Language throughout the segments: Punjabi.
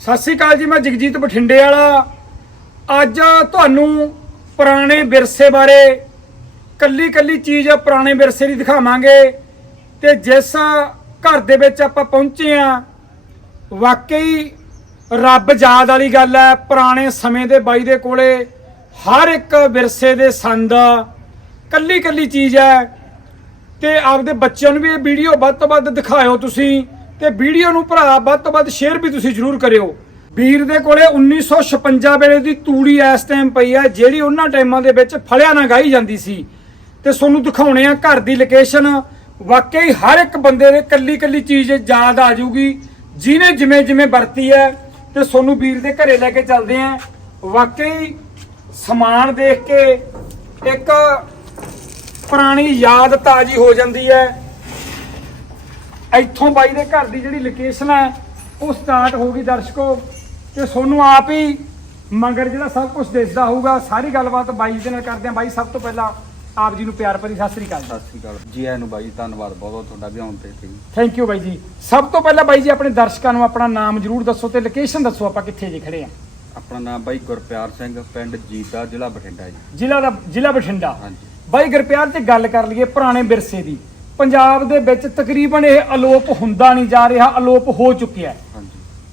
ਸਤਿ ਸ੍ਰੀ ਅਕਾਲ ਜੀ, ਮੈਂ ਜਗਜੀਤ ਬਠਿੰਡੇ ਵਾਲਾ। ਅੱਜ ਤੁਹਾਨੂੰ ਪੁਰਾਣੇ ਵਿਰਸੇ ਬਾਰੇ ਕੱਲੀ ਕੱਲੀ ਚੀਜ਼ ਪੁਰਾਣੇ ਵਿਰਸੇ ਦੀ ਦਿਖਾਵਾਂਗੇ ਤੇ ਜਿਸ ਘਰ ਦੇ ਵਿੱਚ ਆਪਾਂ ਪਹੁੰਚੇ ਆ ਵਾਕਈ ਰੱਬ ਯਾਦ ਵਾਲੀ ਗੱਲ ਹੈ, ਪੁਰਾਣੇ ਸਮੇਂ ਦੇ ਬਾਈ ਦੇ ਕੋਲੇ ਹਰ ਇੱਕ ਵਿਰਸੇ ਦੇ ਸੰਦ ਕੱਲੀ ਕੱਲੀ ਚੀਜ਼ ਹੈ। ਤੇ ਆਪਦੇ ਬੱਚਿਆਂ ਨੂੰ ਵੀ ਇਹ ਵੀਡੀਓ ਵੱਧ ਤੋਂ ਵੱਧ ਦਿਖਾਇਓ ਤੁਸੀਂ। ਤੇ ਵੀਡੀਓ ਨੂੰ ਭਰਾ, ਵੱਧ ਤੋਂ ਵੱਧ ਸ਼ੇਅਰ ਵੀ ਤੁਸੀਂ ਜਰੂਰ ਕਰਿਓ। ਵੀਰ ਦੇ ਕੋਲੇ 1956 ਵੇਲੇ ਦੀ ਤੂੜੀ ਇਸ ਟਾਈਮ ਪਈ ਹੈ, ਜਿਹੜੀ ਉਹਨਾਂ ਟਾਈਮਾਂ ਦੇ ਵਿੱਚ ਫਲਿਆ ਨਾ ਗਾਈ ਜਾਂਦੀ ਸੀ। ਤੇ ਤੁਹਾਨੂੰ ਦਿਖਾਉਣੇ ਆ ਘਰ ਦੀ ਲੋਕੇਸ਼ਨ ਵਾਕਈ ਹਰ ਇੱਕ ਬੰਦੇ ਦੇ ਕੱਲੀ ਕੱਲੀ ਚੀਜ਼ ਯਾਦ ਆ ਜੂਗੀ ਜਿਹਨੇ ਜਿਵੇਂ ਜਿਵੇਂ ਵਰਤੀ ਹੈ, ਤੇ ਤੁਹਾਨੂੰ ਵੀਰ ਦੇ ਘਰੇ ਲੈ ਕੇ ਚੱਲਦੇ ਆ। ਵਾਕਈ ਸਮਾਨ ਦੇਖ ਕੇ ਇੱਕ ਪੁਰਾਣੀ ਯਾਦ ਤਾਜੀ ਹੋ ਜਾਂਦੀ ਹੈ। ਇੱਥੋਂ ਬਾਈ ਦੇ ਘਰ ਦੀ ਜਿਹੜੀ ਲੋਕੇਸ਼ਨ ਹੈ ਉਹ ਸਟਾਰਟ ਹੋ ਗਈ ਦਰਸ਼ਕੋ। ਤੇ ਤੁਹਾਨੂੰ ਆਪ ਹੀ ਮਗਰ ਜਿਹੜਾ ਸਭ ਕੁਝ ਦਿਸਦਾ ਹੋਊਗਾ ਸਾਰੀ ਗੱਲਬਾਤ ਬਾਈ ਦੇ ਨਾਲ ਕਰਦੇ ਹਾਂ। ਬਾਈ ਸਭ ਤੋਂ ਪਹਿਲਾਂ ਆਪ ਜੀ ਨੂੰ ਪਿਆਰ ਭਰੀ ਸਤਿ ਸ੍ਰੀ ਅਕਾਲ ਸਤਿ ਸ਼੍ਰੀ ਅਕਾਲ। ਜੀ ਆਇਆਂ ਨੂੰ ਬਾਈ ਧੰਨਵਾਦ ਬਹੁਤ ਬਹੁਤ ਤੁਹਾਡਾ ਵੀ ਆਉਣ ਤੇ ਤੇ ਥੈਂਕ ਯੂ ਬਾਈ ਜੀ। ਸਭ ਤੋਂ ਪਹਿਲਾਂ ਬਾਈ ਜੀ ਆਪਣੇ ਦਰਸ਼ਕਾਂ ਨੂੰ ਆਪਣਾ ਨਾਮ ਜਰੂਰ ਦੱਸੋ ਤੇ ਲੋਕੇਸ਼ਨ ਦੱਸੋ ਆਪਾਂ ਕਿੱਥੇ ਜੀ ਖੜੇ ਆ ਆਪਣਾ ਨਾਮ ਬਾਈ ਗੁਰਪਿਆਰ ਸਿੰਘ ਪਿੰਡ ਜੀਤਾ ਜ਼ਿਲ੍ਹਾ ਬਠਿੰਡਾ ਜੀ। ਜ਼ਿਲ੍ਹਾ ਦਾ ਜ਼ਿਲ੍ਹਾ ਬਠਿੰਡਾ। ਹਾਂਜੀ। ਬਾਈ ਗੁਰਪਿਆਰ ਤੇ ਗੱਲ ਕਰ ਲਈਏ ਪੁਰਾਣੇ ਵਿਰਸੇ ਦੀ ਪੰਜਾਬ ਦੇ ਵਿੱਚ ਤਕਰੀਬਨ ਇਹ ਅਲੋਪ ਹੁੰਦਾ ਨਹੀਂ ਜਾ ਰਿਹਾ ਅਲੋਪ ਹੋ ਚੁੱਕਿਆ ਹੈ। ਹਾਂਜੀ।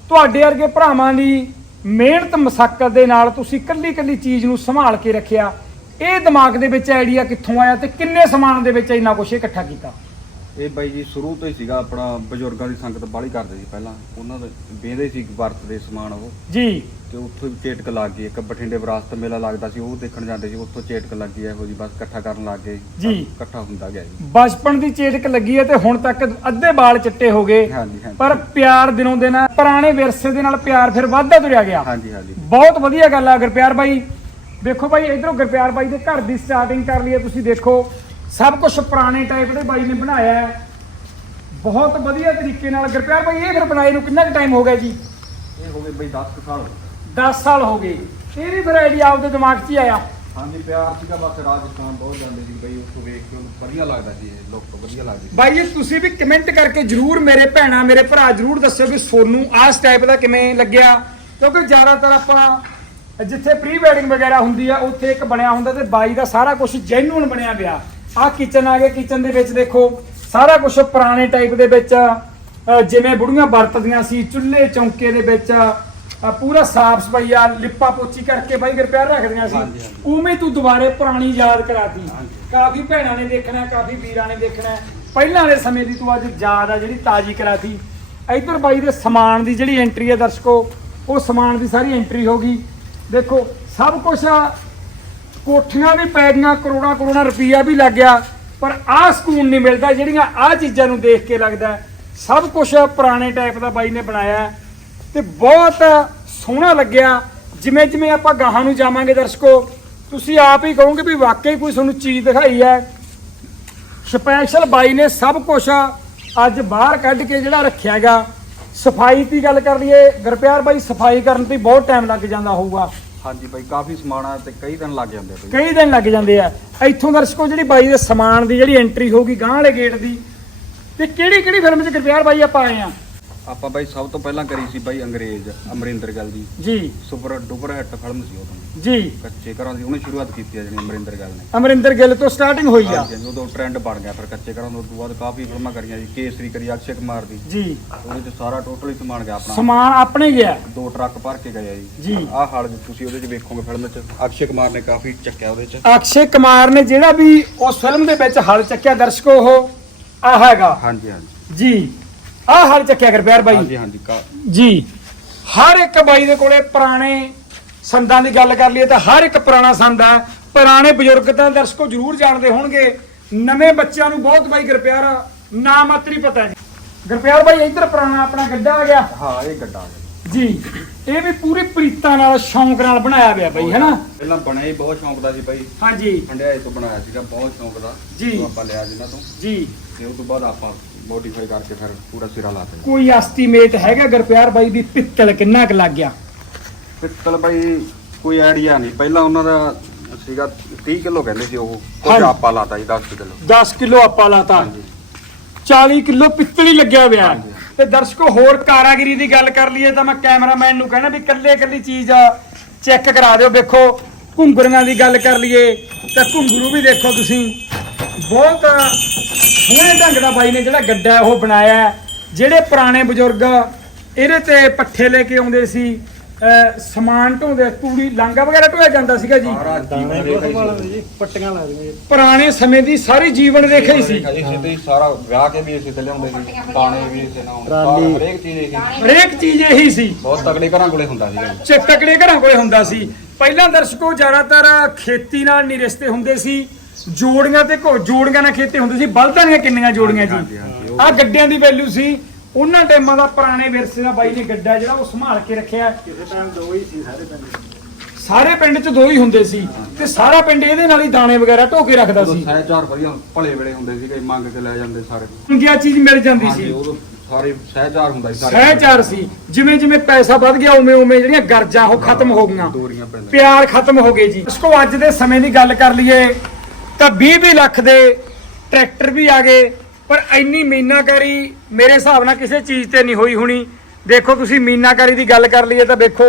ਤੁਹਾਡੇ ਵਰਗੇ ਭਰਾਵਾਂ ਦੀ ਮਿਹਨਤ ਮਸਕਤ ਦੇ ਨਾਲ ਤੁਸੀਂ ਕੱਲੀ ਕੱਲੀ ਚੀਜ਼ ਨੂੰ ਸੰਭਾਲ ਕੇ ਰੱਖਿਆ ਇਹ ਦਿਮਾਗ ਦੇ ਵਿੱਚ ਆਈਡੀਆ ਕਿੱਥੋਂ ਆਇਆ ਤੇ ਕਿੰਨੇ ਸਮਾਨ ਦੇ ਵਿੱਚ ਇੰਨਾ ਕੁਝ ਇਕੱਠਾ ਕੀਤਾ? ਇਹ ਬਾਈ ਜੀ ਸ਼ੁਰੂ ਤੋਂ ਹੀ ਸੀਗਾ ਆਪਣਾ ਬਜ਼ੁਰਗਾਂ ਦੀ ਸੰਗਤ ਬਾਲੀ ਕਰਦੇ ਸੀ ਪਹਿਲਾਂ। ਉਹਨਾਂ ਦੇ ਵੇਂਦੇ ਸੀ ਵਰਤਦੇ ਸਮਾਨ ਉਹ। ਜੀ। ਤੇ ਉੱਥੋਂ ਹੀ ਚੇਟਕ ਲੱਗ ਗਈ। ਇੱਕ ਬਠਿੰਡੇ ਵਿਰਾਸਤ ਮੇਲਾ ਲੱਗਦਾ ਸੀ ਉਹ ਦੇਖਣ ਜਾਂਦੇ ਸੀ ਉੱਥੋਂ ਚੇਟਕ ਲੱਗੀ ਇਹੋ ਜੀ ਬਸ ਇਕੱਠਾ ਕਰਨ ਲੱਗ ਗਏ। ਜੀ। ਇਕੱਠਾ ਹੁੰਦਾ ਗਿਆ ਜੀ। ਬਚਪਨ ਦੀ ਚੇਟਕ ਲੱਗੀ ਹੈ ਤੇ ਹੁਣ ਤੱਕ ਅੱਧੇ ਵਾਲ ਚਿੱਟੇ ਹੋ ਗਏ। ਹਾਂਜੀ ਹਾਂਜੀ। ਪਰ ਪਿਆਰ ਦਿਨੋਂ ਦਿਨ ਪੁਰਾਣੇ ਵਿਰਸੇ ਦੇ ਨਾਲ ਪਿਆਰ ਫਿਰ ਵੱਧਦਾ ਤੁਰਿਆ ਗਿਆ। ਹਾਂਜੀ ਹਾਂਜੀ। ਬਹੁਤ ਵਧੀਆ ਗੱਲ ਆ ਗੁਰਪਿਆਰ ਬਾਈ। ਦੇਖੋ ਬਾਈ ਇਧਰੋਂ ਗੁਰਪਿਆਰ ਬਾਈ ਦੇ ਘਰ ਦੀ ਸਟਾਰਟਿੰਗ ਕਰ ਲਈਏ ਤੁਸੀਂ ਦੇਖੋ। ਸਭ ਕੁਝ ਪੁਰਾਣੇ ਟਾਈਪ ਦੇ ਬਾਈ ਨੇ ਬਣਾਇਆ ਹੈ। ਬਹੁਤ ਵਧੀਆ ਤਰੀਕੇ ਨਾਲ ਗੁਰਪਿਆਰ ਬਾਈ ਇਹ ਫਿਰ ਬਣਾਏ ਨੂੰ ਕਿੰਨਾ ਕੁ ਟਾਈਮ ਹੋ ਗਿਆ ਜੀ? ਇਹ ਹੋ ਗਏ ਬਾਈ 10 ਕੁ ਸਾਲ 10 ਸਾਲ ਹੋ ਗਏ। ਇਹ ਵੀ ਫਿਰ ਆਈਡੀਆ ਆਪਦੇ ਦਿਮਾਗ 'ਚ ਹੀ ਆਇਆ। ਹਾਂਜੀ ਪਿਆਰ ਸੀਗਾ ਬਸ ਰਾਜਸਥਾਨ ਬਹੁਤ ਜਾਂਦੇ ਸੀ ਬਈ ਉੱਥੋਂ ਵੇਖ ਕੇ ਉਹਨੂੰ ਵਧੀਆ ਲੱਗਦਾ ਸੀ ਇਹ ਲੋਕ ਵਧੀਆ ਲੱਗਦੀ ਸੀ। ਬਾਈ ਜੀ ਤੁਸੀਂ ਵੀ ਕਮੈਂਟ ਕਰਕੇ ਜਰੂਰ ਮੇਰੇ ਭੈਣਾ ਮੇਰੇ ਭਰਾ ਜਰੂਰ ਦੱਸਿਓ ਕਿ ਸੋਨੂੰ ਆਸ ਟਾਈਪ ਦਾ ਕਿਵੇਂ ਲੱਗਿਆ। ਕਿਉਂਕਿ ਜ਼ਿਆਦਾਤਰ ਆਪਾਂ ਜਿੱਥੇ ਪ੍ਰੀ ਵੈਡਿੰਗ ਵਗੈਰਾ ਹੁੰਦੀ ਆ ਉੱਥੇ ਇੱਕ ਬਣਿਆ ਹੁੰਦਾ ਤੇ ਬਾਈ ਦਾ ਸਾਰਾ ਕੁਝ ਜੈਨੂਨ ਬਣਿਆ ਪਿਆ। ਆਹ ਕਿਚਨ ਆ ਗਿਆ ਕਿਚਨ ਦੇ ਵਿੱਚ ਦੇਖੋ ਸਾਰਾ ਕੁਝ ਪੁਰਾਣੇ ਟਾਈਪ ਦੇ ਵਿੱਚ ਜਿਵੇਂ ਬੁੜੀਆਂ ਵਰਤਦੀਆਂ ਸੀ ਚੁੱਲ੍ਹੇ ਚੌਂਕੇ ਦੇ ਵਿੱਚ ਅ, ਪੂਰਾ ਸਾਫ਼ ਸਫ਼ਾਈ ਆ ਲਿਪਾ ਪੋਚੀ ਕਰਕੇ ਬਾਈ ਗੁਰਪਿਆਰ ਰੱਖਦੀਆਂ ਸੀ। ਹਾਂਜੀ। ਉਵੇਂ ਤੂੰ ਦੁਬਾਰੇ ਪੁਰਾਣੀ ਯਾਦ ਕਰਾਤੀ। ਹਾਂਜੀ। ਕਾਫੀ ਭੈਣਾਂ ਨੇ ਦੇਖਣਾ ਕਾਫੀ ਵੀਰਾਂ ਨੇ ਦੇਖਣਾ। ਪਹਿਲਾਂ ਵਾਲੇ ਸਮੇਂ ਦੀ ਤੂੰ ਅੱਜ ਯਾਦ ਆ ਜਿਹੜੀ ਤਾਜ਼ੀ ਕਰਾਤੀ। ਇੱਧਰ ਬਾਈ ਦੇ ਸਮਾਨ ਦੀ ਜਿਹੜੀ ਐਂਟਰੀ ਹੈ ਦਰਸ਼ਕੋ ਉਹ ਸਮਾਨ ਦੀ ਸਾਰੀ ਐਂਟਰੀ ਹੋ ਗਈ। ਦੇਖੋ ਸਭ ਕੁਝ ਕੋਠੀਆਂ ਵੀ ਪੈ ਗਈਆਂ ਕਰੋੜਾਂ ਕਰੋੜਾਂ ਰੁਪਈਆ ਵੀ ਲੱਗ ਗਿਆ। ਪਰ ਆਹ ਸਕੂਨ ਨਹੀਂ ਮਿਲਦਾ ਜਿਹੜੀਆਂ ਆਹ ਚੀਜ਼ਾਂ ਨੂੰ ਦੇਖ ਕੇ ਲੱਗਦਾ। ਹੈ। ਸਭ ਕੁਝ ਪੁਰਾਣੇ ਟਾਈਪ ਦਾ ਬਾਈ ਨੇ ਬਣਾਇਆ। ਹੈ ਤੇ ਬਹੁਤ ਸੋਹਣਾ ਲੱਗਿਆ। ਜਿਵੇਂ ਜਿਵੇਂ ਆਪਾਂ ਗਾਹਾਂ ਨੂੰ ਜਾਵਾਂਗੇ ਦਰਸ਼ਕੋ ਤੁਸੀਂ ਆਪ ਹੀ ਕਹੋਗੇ ਵੀ ਵਾਕਈ ਕੋਈ ਤੁਹਾਨੂੰ ਚੀਜ਼ ਦਿਖਾਈ ਹੈ। ਸਪੈਸ਼ਲ ਬਾਈ ਨੇ ਸਭ ਕੁਝ ਅੱਜ ਬਾਹਰ ਕੱਢ ਕੇ ਜਿਹੜਾ ਰੱਖਿਆਗਾ ਸਫ਼ਾਈ ਦੀ ਗੱਲ ਕਰ ਲਈਏ ਗੁਰਪਿਆਰ ਬਾਈ ਸਫ਼ਾਈ ਕਰਨ ਤੇ ਬਹੁਤ ਟਾਈਮ ਲੱਗ ਜਾਂਦਾ ਹੋਊਗਾ। ਹਾਂਜੀ ਬਾਈ ਕਾਫੀ ਸਮਾਨ ਆ ਤੇ ਕਈ ਦਿਨ ਲੱਗ ਜਾਂਦੇ ਆ ਬਾਈ। ਕਈ ਦਿਨ ਲੱਗ ਜਾਂਦੇ ਆ। ਇੱਥੋਂ ਦਰਸ਼ਕੋ ਜਿਹੜੀ ਬਾਈ ਦੇ ਸਮਾਨ ਦੀ ਜਿਹੜੀ ਐਂਟਰੀ ਹੋਊਗੀ ਗਾਂਹ ਵਾਲੇ ਗੇਟ ਦੀ ਤੇ ਕਿਹੜੀ ਕਿਹੜੀ ਫਿਲਮ 'ਚ ਗੁਰਪਿਆਰ ਬਾਈ ਆਪਾਂ ਆਏ ਆ? ਆਪਾਂ ਬਾਈ ਸਭ ਤੋਂ ਪਹਿਲਾਂ ਕਰੀ ਸੀ ਬਾਈ ਅੰਗਰੇਜ਼ ਅਮਰਿੰਦਰ ਗੱਲ ਦੀ ਜੀ। ਸੁਪਰ ਡੁਪਰ ਹਿੱਟ ਫਿਲਮ ਸੀ ਉਹ ਤਾਂ। ਜੀ। ਕੱਚੇ ਘਰਾਂ ਦੀ ਉਹਨੇ ਸ਼ੁਰੂਆਤ ਕੀਤੀ ਜਿਹੜੀ ਅਮਰਿੰਦਰ ਗੱਲ ਨੇ। ਅਮਰਿੰਦਰ ਗਿੱਲ ਤੋਂ ਸਟਾਰਟਿੰਗ ਹੋਈ ਆ। ਹਾਂਜੀ ਉਦੋਂ ਟ੍ਰੈਂਡ ਬਣ ਗਿਆ ਫਿਰ ਕੱਚੇ ਘਰਾਂ ਤੋਂ ਬਾਅਦ ਕਾਫੀ ਫਿਲਮਾਂ ਕਰੀਆਂ ਜੀ ਕੇਸਰੀ ਕਰੀ ਅਕਸ਼ੇ ਕੁਮਾਰ ਦੀ। ਜੀ। ਉਹਦੇ ਚ ਸਾਰਾ ਟੋਟਲ ਹੀ ਸਮਾਨ ਗਿਆ ਆਪਣਾ। ਸਮਾਨ ਆਪਣੇ ਗਿਆ। ਦੋ ਟਰੱਕ ਭਰ ਕੇ ਗਏ ਆ ਜੀ। ਜੀ। ਆਹ ਹਾਲ ਤੁਸੀਂ ਉਹਦੇ ਚ ਵੇਖੋਗੇ ਫਿਲਮ ਚ ਅਕਸ਼ੇ ਕੁਮਾਰ ਨੇ ਕਾਫੀ ਚੱਕਿਆ ਉਹਦੇ ਚ। ਅਕਸ਼ੇ ਕੁਮਾਰ ਨੇ ਜਿਹੜਾ ਵੀ ਉਸ ਫਿਲਮ ਦੇ ਵਿੱਚ ਹਲ ਚੱਕਿਆ ਦਰਸ਼ਕੋ ਉਹ ਆ ਹੈਗਾ। ਹਾਂਜੀ ਹਾਂਜੀ। ਜੀ। ਆ ਹਲ ਚੱਕਿਆ ਗੁਰਪਿਆਰ ਬਾਈ। ਹਾਂਜੀ ਹਾਂਜੀ ਕਾ- ਜੀ ਹਰ ਇੱਕ ਬਾਈ ਦੇ ਕੋਲੇ ਪੁਰਾਣੇ ਸੰਦਾਂ ਦੀ ਗੱਲ ਕਰ ਲਈਏ ਤਾਂ ਹਰ ਇੱਕ ਪੁਰਾਣਾ ਸੰਦ ਹੈ ਪੁਰਾਣੇ ਬਜ਼ੁਰਗ ਤਾਂ ਦਰਸ਼ਕੋ ਜ਼ਰੂਰ ਜਾਣਦੇ ਹੋਣਗੇ। ਨਵੇਂ ਬੱਚਿਆਂ ਨੂੰ ਬਹੁਤ ਬਾਈ ਗੁਰਪਿਆਰ ਨਾ ਮਾਤਰੀ ਪਤਾ ਹੈ ਜੀ। ਗੁਰਪਿਆਰ ਬਾਈ ਇੱਧਰ ਪੁਰਾਣਾ ਆਪਣਾ ਗੱਡਾ ਆ ਗਿਆ। ਹਾਂ ਇਹ ਗੱਡਾ ਆ ਗਿਆ। ਜੀ ਇਹ ਵੀ ਪੂਰੀ ਪ੍ਰੀਤਾਂ ਨਾਲ ਸ਼ੌਂਕ ਨਾਲ ਬਣਾਇਆ ਪਿਆ ਬਾਈ ਹੈਨਾ? ਪਹਿਲਾਂ ਬਣਿਆ ਹੀ ਬਹੁਤ ਸ਼ੌਂਕ ਦਾ ਸੀ ਬਾਈ। ਹਾਂਜੀ। ਹੰਡਿਆਏ ਤੋਂ ਬਣਾਇਆ ਸੀਗਾ ਬਹੁਤ ਸ਼ੌਂਕ ਦਾ। ਜੀ। ਉਹ ਆਪਾਂ ਲਿਆ ਜਿੰਨਾ ਤੋਂ। ਜੀ। ਤੇ ਉਸ ਤੋਂ ਬਾਅਦ ਆਪਾਂ ਮੋਡੀਫਾਈ ਕਰਕੇ ਫਿਰ ਪੂਰਾ ਸਿਰਾ ਲਾਤਾ ਜੀ ਕੋਈ ਐਸਟੀਮੇਟ ਹੈਗਾ ਗੁਰਪਿਆਰ ਬਾਈ ਦੀ ਪਿੱਤਲ ਕਿੰਨਾ ਕੁ ਲੱਗ ਗਿਆ? ਪਿੱਤਲ ਬਾਈ ਕੋਈ ਆਈਡੀਆ ਨਹੀਂ। ਪਹਿਲਾਂ ਉਹਨਾਂ ਦਾ ਸੀਗਾ 30 ਕਿਲੋ ਕਹਿੰਦੇ ਸੀ ਉਹ। ਕੁਝ ਹਾਂਜੀ। ਆਪਾਂ ਲਾਤਾ ਜੀ 10 ਕਿਲੋ। 10 ਕਿਲੋ ਆਪਾਂ ਲਾਤਾ। ਹਾਂਜੀ। 40 ਕਿਲੋ ਪਿੱਤਲ ਹੀ ਲੱਗਿਆ ਹੋਇਆ। ਹਾਂਜੀ। ਤੇ ਦਰਸ਼ਕੋ, ਹੋਰ ਕਾਰਾਗਰੀ ਦੀ ਗੱਲ ਕਰ ਲਈਏ ਤਾਂ ਮੈਂ ਕੈਮਰਾਮੈਨ ਨੂੰ ਕਹਿਣਾ ਵੀ ਕੱਲੇ ਕੱਲੀ ਚੀਜ਼ ਚੈੱਕ ਕਰਾ ਦਿਓ। ਵੇਖੋ ਘੁੰਗਰੀਆਂ ਦੀ ਗੱਲ ਕਰ ਲਈਏ ਤਾਂ ਘੁੰਗਰੂ ਵੀ ਦੇਖੋ ਤੁਸੀਂ। ਬਹੁਤ ਸੋਹਣੇ ਢੰਗ ਦਾ ਬਾਈ ਨੇ ਜਿਹੜਾ ਗੱਡਾ ਉਹ ਬਣਾਇਆ। ਜਿਹੜੇ ਪੁਰਾਣੇ ਬਜ਼ੁਰਗ ਇਹਦੇ ਤੇ ਪੱਠੇ ਲੈ ਕੇ ਆਉਂਦੇ ਸੀ। ਅਹ ਸਮਾਨ ਢੋਂਦੇ ਤੂੜੀ ਲਾਂਗਾ ਵਗੈਰਾ ਢੋਇਆ ਜਾਂਦਾ ਸੀਗਾ ਜੀ। ਸਾਰਾ ਜੀਵਨ ਰੇਖਾ ਹੀ ਸੀ। ਪੱਟੀਆਂ ਲਾ ਦਿੰਦੇ ਪੁਰਾਣੇ ਸਮੇਂ ਦੀ ਸਾਰੀ ਜੀਵਨ ਰੇਖਾ ਹੀ ਸੀ। ਇਸੇ ਤੇ ਹੀ ਸਾਰਾ ਵਿਆਹ ਕੇ ਵੀ ਇਸੇ ਤੇ ਲਿਆਉਂਦੇ ਸੀ। ਦਾਣੇ ਵੀ ਇਸੇ ਨਾਲ ਟਰਾਲੀ। ਸਾਰਾ ਹਰੇਕ ਚੀਜ਼ ਇਹੀ ਹਰੇਕ ਚੀਜ਼ ਇਹੀ ਸੀ। ਬਹੁਤ ਤਕੜੇ ਘਰਾਂ ਕੋਲੇ ਹੁੰਦਾ ਸੀਗਾ। ਜੀ। ਚ ਤਕੜੇ ਘਰਾਂ ਕੋਲੇ ਹੁੰਦਾ ਸੀ। ਪਹਿਲਾਂ ਦਰਸ਼ਕੋ ਜ਼ਿਆਦਾਤਰ ਖੇਤੀ ਨਾਲ ਨਹੀਂ ਰਿਸ਼ਤੇ ਹੁੰਦੇ ਸੀ। ਜੋੜੀਆਂ ਤੇ ਘੋ ਜੋੜੀਆਂ ਨਾਲ ਖੇਤੀ ਹੁੰਦੇ ਸੀ। ਬਲਦਾਂ ਦੀਆਂ ਕਿੰਨੀਆਂ ਜੋੜੀਆਂ ਜੀ। ਆ ਗੱਡਿਆਂ ਦੀ ਵੈਲਿਊ ਸੀ। ਉਹਨਾਂ ਟਾਈਮਾਂ ਦਾ ਪੁਰਾਣੇ ਵਿਰਸੇ ਦਾ ਬਾਈ ਨੇ ਗੱਡਾ ਜਿਹੜਾ ਉਹ ਸੰਭਾਲ ਕੇ ਰੱਖਿਆ। ਕਿਸੇ ਟਾਈਮ ਦੋ ਹੀ ਸੀ ਸਾਰੇ ਪਿੰਡ ਸਾਰੇ ਪਿੰਡ 'ਚ ਦੋ ਹੀ ਹੁੰਦੇ ਸੀ ਤੇ ਸਾਰਾ ਪਿੰਡ ਇਹਦੇ ਨਾਲ ਹੀ ਦਾਣੇ ਵਗੈਰਾ ਢੋ ਕੇ ਰੱਖਦਾ ਸੀ। ਸਹਿ ਚਾਰ ਵਧੀਆ ਭਲੇ ਵੇਲੇ ਹੁੰਦੇ ਸੀਗੇ ਮੰਗ ਕੇ ਲੈ ਜਾਂਦੇ ਸਾਰੇ। ਮੰਗਿਆ ਚੀਜ਼ ਮਿਲ ਜਾਂਦੀ ਸੀ। ਉਦੋਂ ਸਾਰੇ ਸਹਿ ਚਾਰ ਹੁੰਦਾ ਸੀ ਸਾਰੇ ਸਹਿਚਾਰ ਸੀ। ਜਿਵੇਂ ਜਿਵੇਂ ਪੈਸਾ ਵੱਧ ਗਿਆ ਉਵੇਂ ਉਵੇਂ ਜਿਹੜੀਆਂ ਗਰਜਾਂ ਉਹ ਖਤਮ ਹੋ ਗਈਆਂ। ਪਿਆਰ ਖਤਮ ਹੋ ਗਏ ਜੀ। ਇਸ ਕੋ ਅੱਜ ਦੇ ਸਮੇਂ ਦੀ ਗੱਲ ਕਰ ਲਈਏ ਤਾਂ 20-20 ਲੱਖ ਦੇ ਟਰੈਕਟਰ ਵੀ ਆ ਗਏ। ਪਰ ਇੰਨੀ ਮੀਨਾਕਾਰੀ ਮੇਰੇ ਹਿਸਾਬ ਨਾਲ ਕਿਸੇ ਚੀਜ਼ ਤੇ ਨਹੀਂ ਹੋਈ ਹੋਣੀ। ਦੇਖੋ ਤੁਸੀਂ ਮੀਨਾਕਾਰੀ ਦੀ ਗੱਲ ਕਰ ਲਈਏ ਤਾਂ ਵੇਖੋ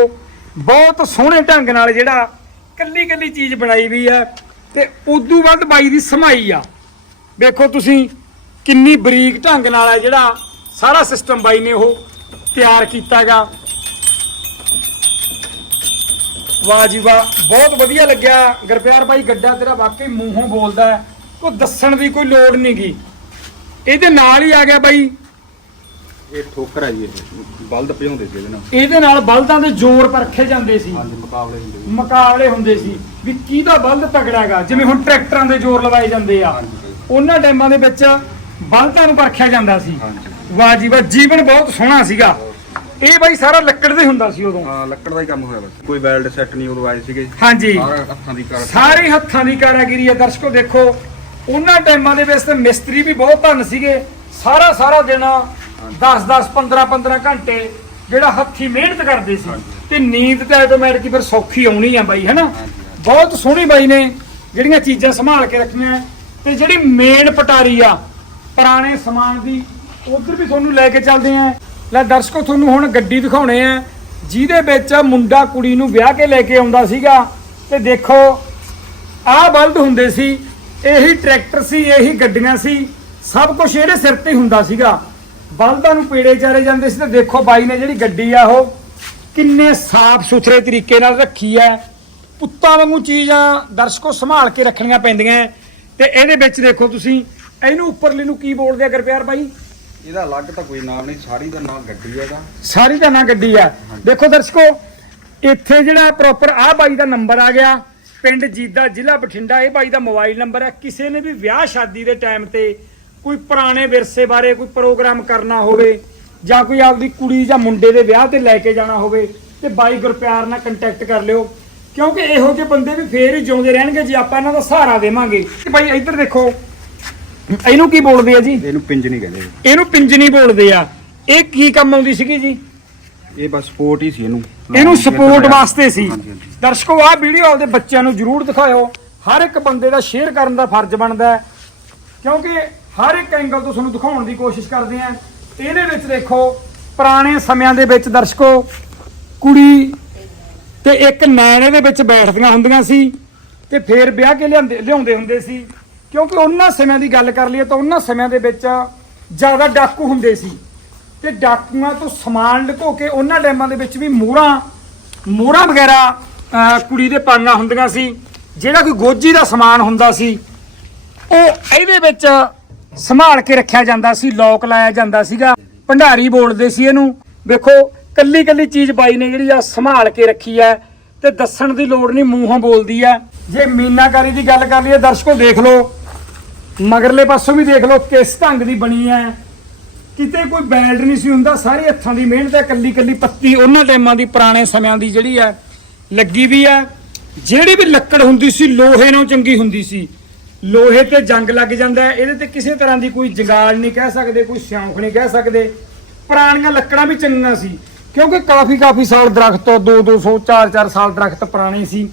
ਬਹੁਤ ਸੋਹਣੇ ਢੰਗ ਨਾਲ ਜਿਹੜਾ ਕੱਲੀ ਕੱਲੀ ਚੀਜ਼ ਬਣਾਈ ਵੀ ਹੈ ਤੇ ਉਦੋਂ ਵੱਧ ਬਾਈ ਦੀ ਸਮਾਈ ਆ। ਦੇਖੋ ਤੁਸੀਂ ਕਿੰਨੀ ਬਰੀਕ ਢੰਗ ਨਾਲ ਹੈ ਜਿਹੜਾ ਸਾਰਾ ਸਿਸਟਮ ਬਾਈ ਨੇ ਉਹ ਤਿਆਰ ਕੀਤਾਗਾ। ਵਾਹ ਜੀ ਵਾਹ, ਬਹੁਤ ਵਧੀਆ ਲੱਗਿਆ। ਗੁਰਪਿਆਰ ਬਾਈ, ਗੱਡਾ ਤੇਰਾ ਵਾਕਈ ਮੂੰਹੋਂ ਬੋਲਦਾ ਹੈ। ਕੋਈ ਦੱਸਣ ਦੀ ਕੋਈ ਲੋੜ ਨਹੀਂ ਗੀ ਇਹਦੇ ਨਾਲ ਹੀ ਆ ਗਿਆ ਬਾਈ। ਇਹ ਠੋਕਰ ਹੈ ਜੀ ਇਹ। ਬਲਦ ਭਜਾਉਂਦੇ ਸੀ ਇਹਦੇ ਨਾਲ। ਇਹਦੇ ਨਾਲ ਬਲਦਾਂ ਦੇ ਜ਼ੋਰ ਪਰਖੇ ਜਾਂਦੇ ਸੀ। ਹਾਂਜੀ ਮੁਕਾਬਲੇ ਹੁੰਦੇ ਸੀ। ਮੁਕਾਬਲੇ ਹੁੰਦੇ ਸੀ। ਵੀ ਕਿਹਦਾ ਬਲਦ ਤਗੜਾ ਹੈਗਾ? ਜਿਵੇਂ ਹੁਣ ਟਰੈਕਟਰਾਂ ਦੇ ਜ਼ੋਰ ਲਵਾਏ ਜਾਂਦੇ ਆ। ਹਾਂਜੀ। ਉਹਨਾਂ ਟਾਈਮਾਂ ਦੇ ਵਿੱਚ ਬਲਦਾਂ ਨੂੰ ਪਰਖਿਆ ਜਾਂਦਾ ਸੀ। ਹਾਂਜੀ। ਵਾਹ ਜੀ ਵਾਹ ਜੀਵਨ ਬਹੁਤ ਸੋਹਣਾ ਸੀਗਾ। ਇਹ ਬਾਈ ਸਾਰਾ ਲੱਕੜ ਦੇ ਹੁੰਦਾ ਸੀ ਉਦੋਂ। ਹਾਂ ਲੱਕੜ ਦਾ ਹੀ ਕੰਮ ਹੋਇਆ ਬਸ। ਕੋਈ ਵੈਲਡ ਸੈੱਟ ਨਹੀਂ ਉਦੋਂ ਆਏ ਸੀਗੇ। ਹਾਂਜੀ। ਸਾਰਾ ਹੱਥਾਂ ਦੀ ਕਰ ਸਾਰੇ ਹੱਥਾਂ ਦੀ ਕਾਰਾਗਰੀ ਹੈ। ਦਰਸ਼ਕੋ ਦੇਖੋ ਉਹਨਾਂ ਟਾਈਮਾਂ ਦੇ ਵਿੱਚ ਤੇ ਮਿਸਤਰੀ ਵੀ ਬਹੁਤ ਧੰਨ ਸੀਗੇ। ਸਾਰਾ ਸਾਰਾ ਦਿਨ 10 10 15 15 ਘੰਟੇ ਜਿਹੜਾ ਹੱਥੀ ਮਿਹਨਤ ਕਰਦੇ ਸੀ। ਤੇ ਨੀਂਦ ਤੇ ਆਟੋਮੈਟਿਕ ਫਿਰ ਸੌਖੀ ਆਉਣੀ ਆ ਬਾਈ ਹੈਨਾ? ਬਹੁਤ ਸੋਹਣੀ ਬਾਈ ਨੇ ਜਿਹੜੀਆਂ ਚੀਜ਼ਾਂ ਸੰਭਾਲ ਕੇ ਰੱਖੀਆਂ। ਤੇ ਜਿਹੜੀ ਮੇਨ ਪਟਾਰੀ ਆ ਪੁਰਾਣੇ ਸਮਾਨ ਦੀ ਉਧਰ ਵੀ ਤੁਹਾਨੂੰ ਲੈ ਕੇ ਚੱਲਦੇ ਆ। ਲੈ ਦਰਸ਼ਕੋ ਤੁਹਾਨੂੰ ਹੁਣ ਗੱਡੀ ਦਿਖਾਉਣੇ ਆ। ਜਿਹਦੇ ਵਿੱਚ ਮੁੰਡਾ ਕੁੜੀ ਨੂੰ ਵਿਆਹ ਕੇ ਲੈ ਕੇ ਆਉਂਦਾ ਸੀਗਾ। ਤੇ ਦੇਖੋ ਆਹ ਬਲਦ ਹੁੰਦੇ ਸੀ। ਇਹੀ ਟਰੈਕਟਰ ਸੀ ਇਹੀ ਗੱਡੀਆਂ ਸੀ ਸਭ ਕੁਝ ਇਹਦੇ ਸਿਰ ਤੇ ਹੁੰਦਾ ਸੀਗਾ। ਬਲਦਾਂ ਨੂੰ ਪੇੜੇ ਚਾਰੇ ਜਾਂਦੇ ਸੀ ਤੇ ਦੇਖੋ ਬਾਈ ਨੇ ਜਿਹੜੀ ਗੱਡੀ ਆ ਉਹ ਕਿੰਨੇ ਸਾਫ਼ ਸੁਥਰੇ ਤਰੀਕੇ ਨਾਲ ਰੱਖੀ ਹੈ। ਪੁੱਤਾਂ ਵਾਂਗੂ ਚੀਜ਼ਾਂ ਦਰਸ਼ਕੋ ਸੰਭਾਲ ਕੇ ਰੱਖਣੀਆਂ ਪੈਂਦੀਆਂ। ਤੇ ਇਹਦੇ ਵਿੱਚ ਦੇਖੋ ਤੁਸੀਂ ਇਹਨੂੰ ਉੱਪਰਲੇ ਨੂੰ ਕੀ ਬੋਲਦੇ ਆ ਗੁਰਪਿਆਰ ਬਾਈ? ਇਹਦਾ ਅਲੱਗ ਤਾਂ ਕੋਈ ਨਾਮ ਨਹੀਂ ਸਾਰੀ ਦਾ ਨਾਮ ਗੱਡੀ ਹੈਗਾ ਸਾਰੀ ਦਾ ਨਾਂ ਗੱਡੀ ਆ। ਦੇਖੋ ਦਰਸ਼ਕੋ ਇੱਥੇ ਜਿਹੜਾ ਪ੍ਰੋਪਰ ਆ ਬਾਈ ਦਾ ਨੰਬਰ ਆ ਗਿਆ। ਪਿੰਡ ਜੀਦਾ ਜ਼ਿਲ੍ਹਾ ਬਠਿੰਡਾ ਇਹ ਬਾਈ ਦਾ ਮੋਬਾਈਲ ਨੰਬਰ ਹੈ। ਕਿਸੇ ਨੇ ਵੀ ਵਿਆਹ ਸ਼ਾਦੀ ਦੇ ਟਾਈਮ ਤੇ ਕੋਈ ਪੁਰਾਣੇ ਵਿਰਸੇ ਬਾਰੇ ਕੋਈ ਪ੍ਰੋਗਰਾਮ ਕਰਨਾ ਹੋਵੇ ਜਾਂ ਕੋਈ ਆਪਦੀ ਕੁੜੀ ਜਾਂ ਮੁੰਡੇ ਦੇ ਵਿਆਹ ਤੇ ਲੈ ਕੇ ਜਾਣਾ ਹੋਵੇ ਤੇ ਬਾਈ ਗੁਰਪਿਆਰ ਨਾਲ ਕੰਟੈਕਟ ਕਰ ਲਿਓ। ਕਿਉਂਕਿ ਇਹੋ ਜਿਹੇ ਬੰਦੇ ਵੀ ਫੇਰ ਹੀ ਜਿਉਂਦੇ ਰਹਿਣਗੇ ਜੇ ਆਪਾਂ ਇਹਨਾਂ ਦਾ ਸਹਾਰਾ ਦੇਵਾਂਗੇ। ਤੇ ਬਾਈ ਇੱਧਰ ਦੇਖੋ ਇਹਨੂੰ ਕੀ ਬੋਲਦੇ ਆ ਜੀ? ਇਹਨੂੰ ਪਿੰਜ ਨਹੀਂ ਕਹਿੰਦੇ। ਇਹਨੂੰ ਪਿੰਜਣੀ ਬੋਲਦੇ ਆ। ਇਹ ਕੀ ਕੰਮ ਆਉਂਦੀ ਸੀਗੀ ਜੀ? ਇਹ ਬਸ ਸਪੋਰਟ ਹੀ ਸੀ ਇਹਨੂੰ। ਇਹਨੂੰ ਸਪੋਰਟ ਵਾਸਤੇ ਸੀ। ਹਾਂਜੀ, ਹਾਂਜੀ। ਦਰਸ਼ਕੋ ਆਹ ਵੀਡੀਓ ਆਪਦੇ ਬੱਚਿਆਂ ਨੂੰ ਜਰੂਰ ਦਿਖਾਇਓ। ਹਰ ਇੱਕ ਬੰਦੇ ਦਾ ਸ਼ੇਅਰ ਕਰਨ ਦਾ ਫਰਜ਼ ਬਣਦਾ ਹੈ। ਕਿਉਂਕਿ ਹਰ ਇੱਕ ਐਂਗਲ ਤੋਂ ਤੁਹਾਨੂੰ ਦਿਖਾਉਣ ਦੀ ਕੋਸ਼ਿਸ਼ ਕਰਦੇ ਆ ਇਹਦੇ ਵਿੱਚ ਦੇਖੋ ਪੁਰਾਣੇ ਸਮਿਆਂ ਦੇ ਵਿੱਚ ਦਰਸ਼ਕੋ ਕੁੜੀ ਤੇ ਇੱਕ ਨੈਣ ਇਹਦੇ ਵਿੱਚ ਬੈਠਦੀਆਂ ਹੁੰਦੀਆਂ ਸੀ ਤੇ ਫੇਰ ਵਿਆਹ ਕੇ ਲਿਆਉਂਦੇ ਲਿਆਉਂਦੇ ਹੁੰਦੇ ਸੀ। ਕਿਉਂਕਿ ਉਹਨਾਂ ਸਮਿਆਂ ਦੀ ਗੱਲ ਕਰ ਲਈਏ ਤਾਂ ਉਹਨਾਂ ਸਮਿਆਂ ਦੇ ਵਿੱਚ ਜ਼ਿਆਦਾ ਡਾਕੂ ਹੁੰਦੇ ਸੀ। ਤੇ ਡਾਕੂਆਂ ਤੋਂ ਸਮਾਨ ਲੁਕੋ ਕੇ ਉਹਨਾਂ ਟਾਈਮਾਂ ਦੇ ਵਿੱਚ ਵੀ ਮੋਹਰਾਂ ਮੋਹਰਾਂ ਵਗੈਰਾ ਕੁੜੀ ਦੇ ਪਾਣਾ ਹੁੰਦੀਆਂ ਸੀ, ਜਿਹੜਾ ਕੋਈ ਗੋਜੀ ਦਾ ਸਮਾਨ ਹੁੰਦਾ ਸੀ, ਉਹ ਇਹਦੇ ਵਿੱਚ ਸੰਭਾਲ ਕੇ ਰੱਖਿਆ ਜਾਂਦਾ ਸੀ ਲੋਕ ਲਾਇਆ ਜਾਂਦਾ ਸੀਗਾ, ਭੰਡਾਰੀ ਬੋਲਦੇ ਸੀ ਇਹਨੂੰ। ਵੇਖੋ ਕੱਲੀ ਕੱਲੀ ਚੀਜ਼ ਬਾਈ ਨੇ ਜਿਹੜੀ ਆ ਸੰਭਾਲ ਕੇ ਰੱਖੀ ਹੈ ਤੇ ਦੱਸਣ ਦੀ ਲੋੜ ਨਹੀਂ, ਮੂੰਹੋਂ ਬੋਲਦੀ ਹੈ ਜੇ ਮੀਨਾਕਾਰੀ ਦੀ ਗੱਲ ਕਰ ਲਈਏ, ਦਰਸ਼ਕੋ ਦੇਖ ਲਓ, ਮਗਰਲੇ ਪਾਸੋਂ ਵੀ ਦੇਖ ਲਓ, ਕਿਸ ਢੰਗ ਦੀ ਬਣੀ ਹੈ ਕਿਤੇ ਕੋਈ ਬੈਲਟ ਨਹੀਂ ਸੀ ਹੁੰਦਾ, ਸਾਰੇ ਹੱਥਾਂ ਦੀ ਮਿਹਨਤ ਹੈ, ਕੱਲੀ ਕੱਲੀ ਪੱਤੀ, ਉਹਨਾਂ ਟਾਈਮਾਂ ਦੀ, ਪੁਰਾਣੇ ਸਮਿਆਂ ਦੀ ਜਿਹੜੀ ਹੈ, ਲੱਗੀ ਵੀ ਹੈ। ਜਿਹੜੀ ਵੀ ਲੱਕੜ ਹੁੰਦੀ ਸੀ, ਲੋਹੇ ਨਾਲ ਚੰਗੀ ਹੁੰਦੀ ਸੀ। ਲੋਹੇ ਤੇ ਜੰਗ ਲੱਗ ਜਾਂਦਾ ਇਹਦੇ ਤੇ ਕਿਸੇ ਤਰ੍ਹਾਂ ਦੀ ਕੋਈ ਜੰਗਾਲ ਨਹੀਂ ਕਹਿ ਸਕਦੇ, ਕੋਈ ਸਿਉਂਖ ਨਹੀਂ ਕਹਿ ਸਕਦੇ। ਪੁਰਾਣੀਆਂ ਲੱਕੜਾਂ ਵੀ ਚੰਗੀਆਂ ਸੀ, ਕਿਉਂਕਿ ਕਾਫੀ ਕਾਫੀ ਸਾਲ ਦਰਖਤ 2 200 4 4 ਸਾਲ ਦਰਖਤ ਪੁਰਾਣੇ ਸੀ।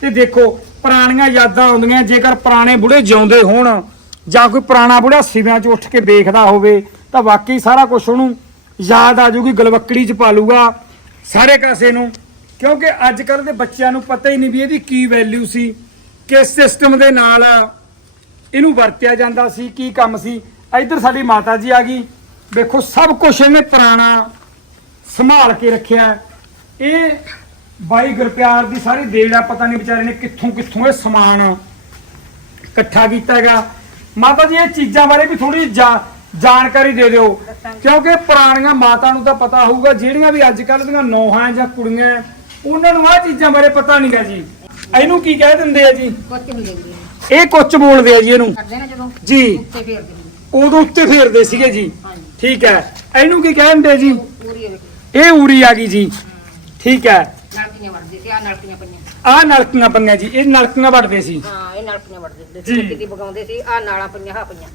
ਤੇ ਦੇਖੋ, ਪੁਰਾਣੀਆਂ ਯਾਦਾਂ ਆਉਂਦੀਆਂ, ਜੇਕਰ ਪੁਰਾਣੇ ਬੁੜੇ ਜਿਉਂਦੇ ਹੋਣ, ਜਾਂ ਕੋਈ ਪੁਰਾਣਾ ਬੁੜਾ ਸਿਵਿਆਂ 'ਚ ਉੱਠ ਕੇ ਦੇਖਦਾ ਹੋਵੇ ਤਾਂ ਵਾਕਈ ਸਾਰਾ ਕੁਝ ਉਹਨੂੰ ਯਾਦ ਆ ਜੂਗੀ, ਗਲਵੱਕੜੀ ਚ ਪਾ ਲੂਗਾ ਸਾਰੇ ਕਾਸੇ ਨੂੰ। ਕਿਉਂਕਿ ਅੱਜ ਕੱਲ ਦੇ ਬੱਚਿਆਂ ਨੂੰ ਪਤਾ ਹੀ ਨਹੀਂ ਵੀ ਇਹਦੀ ਕੀ ਵੈਲਿਊ ਸੀ, ਕਿਸ ਸਿਸਟਮ ਦੇ ਨਾਲ ਇਹਨੂੰ ਵਰਤਿਆ ਜਾਂਦਾ ਸੀ, ਕੀ ਕੰਮ ਸੀ। ਇੱਧਰ ਸਾਡੀ ਮਾਤਾ ਜੀ ਆ ਗਈ। ਵੇਖੋ, ਸਭ ਕੁਝ ਇਹਨੇ ਪੁਰਾਣਾ ਸੰਭਾਲ ਕੇ ਰੱਖਿਆ ਇਹ ਬਾਈ ਗੁਰਪਿਆਰ ਦੀ ਸਾਰੀ ਦੇੜ ਆ, ਪਤਾ ਨਹੀਂ ਵਿਚਾਰੇ ਨੇ ਕਿੱਥੋਂ ਕਿੱਥੋਂ ਇਹ ਸਮਾਨ ਇਕੱਠਾ ਕੀਤਾ ਹੈਗਾ। ਮਾਤਾ ਜੀ, ਇਹ ਚੀਜ਼ਾਂ ਬਾਰੇ ਵੀ ਥੋੜੀ ਜਾਣਕਾਰੀ ਦੇ ਦਿਓ। ਕਿਉਂਕਿ ਪੁਰਾਣੀਆਂ ਮਾਤਾ ਨੂੰ ਤਾਂ ਪਤਾ ਹੋਊਗਾ ਜਿਹੜੀਆਂ ਵੀ ਅੱਜ ਕੱਲ੍ਹ ਦੀਆਂ ਨੌਹਾਂ ਜਾਂ ਕੁੜੀਆਂ ਹੈ, ਉਹਨਾਂ ਨੂੰ ਆਹ ਚੀਜ਼ਾਂ ਬਾਰੇ ਪਤਾ ਨਹੀਂਗਾ ਜੀ। ਇਹਨੂੰ ਕੀ ਕਹਿ ਦਿੰਦੇ ਆ ਜੀ? ਇਹ ਕੁੱਚ ਬੋਲਦੇ ਆ ਜੀ ਇਹਨੂੰ। ਕਰਦੇ ਨਾ ਜਦੋਂ? ਜੀ। ਉੱਤੇ ਫੇਰ ਦਿੰਦੇ ਉਦੋਂ ਉੱਤੇ ਫੇਰਦੇ ਸੀਗੇ ਜੀ। ਹਾਂਜੀ। ਠੀਕ ਹੈ। ਇਹਨੂੰ ਕੀ ਕਹਿੰਦੇ ਆ ਜੀ? ਪੂਰੀ ਵੇਖੋ ਇਹ ਉਰੀ ਆ ਗਈ ਜੀ। ਠੀਕ ਹੈ। ਨਲਕੀਆਂ ਵੜਦੇ ਸੀ ਆ ਨਲਕੀਆਂ ਪਈਆਂ। ਆਹ ਨਲਕੀਆਂ ਪੰਗਾਂ ਜੀ। ਇਹ ਨਲਕੀਆਂ ਵੜਦੇ ਸੀ। ਹਾਂ ਇਹ ਨਲਕੀਆਂ ਵੜਦੇ ਜੀ। ਸੀ ਕਿਤੇ ਬਗਾਉਂਦੇ ਸੀ ਆ ਨਾਲਾਂ ਪਈਆਂ ਹਾ ਪਈਆਂ।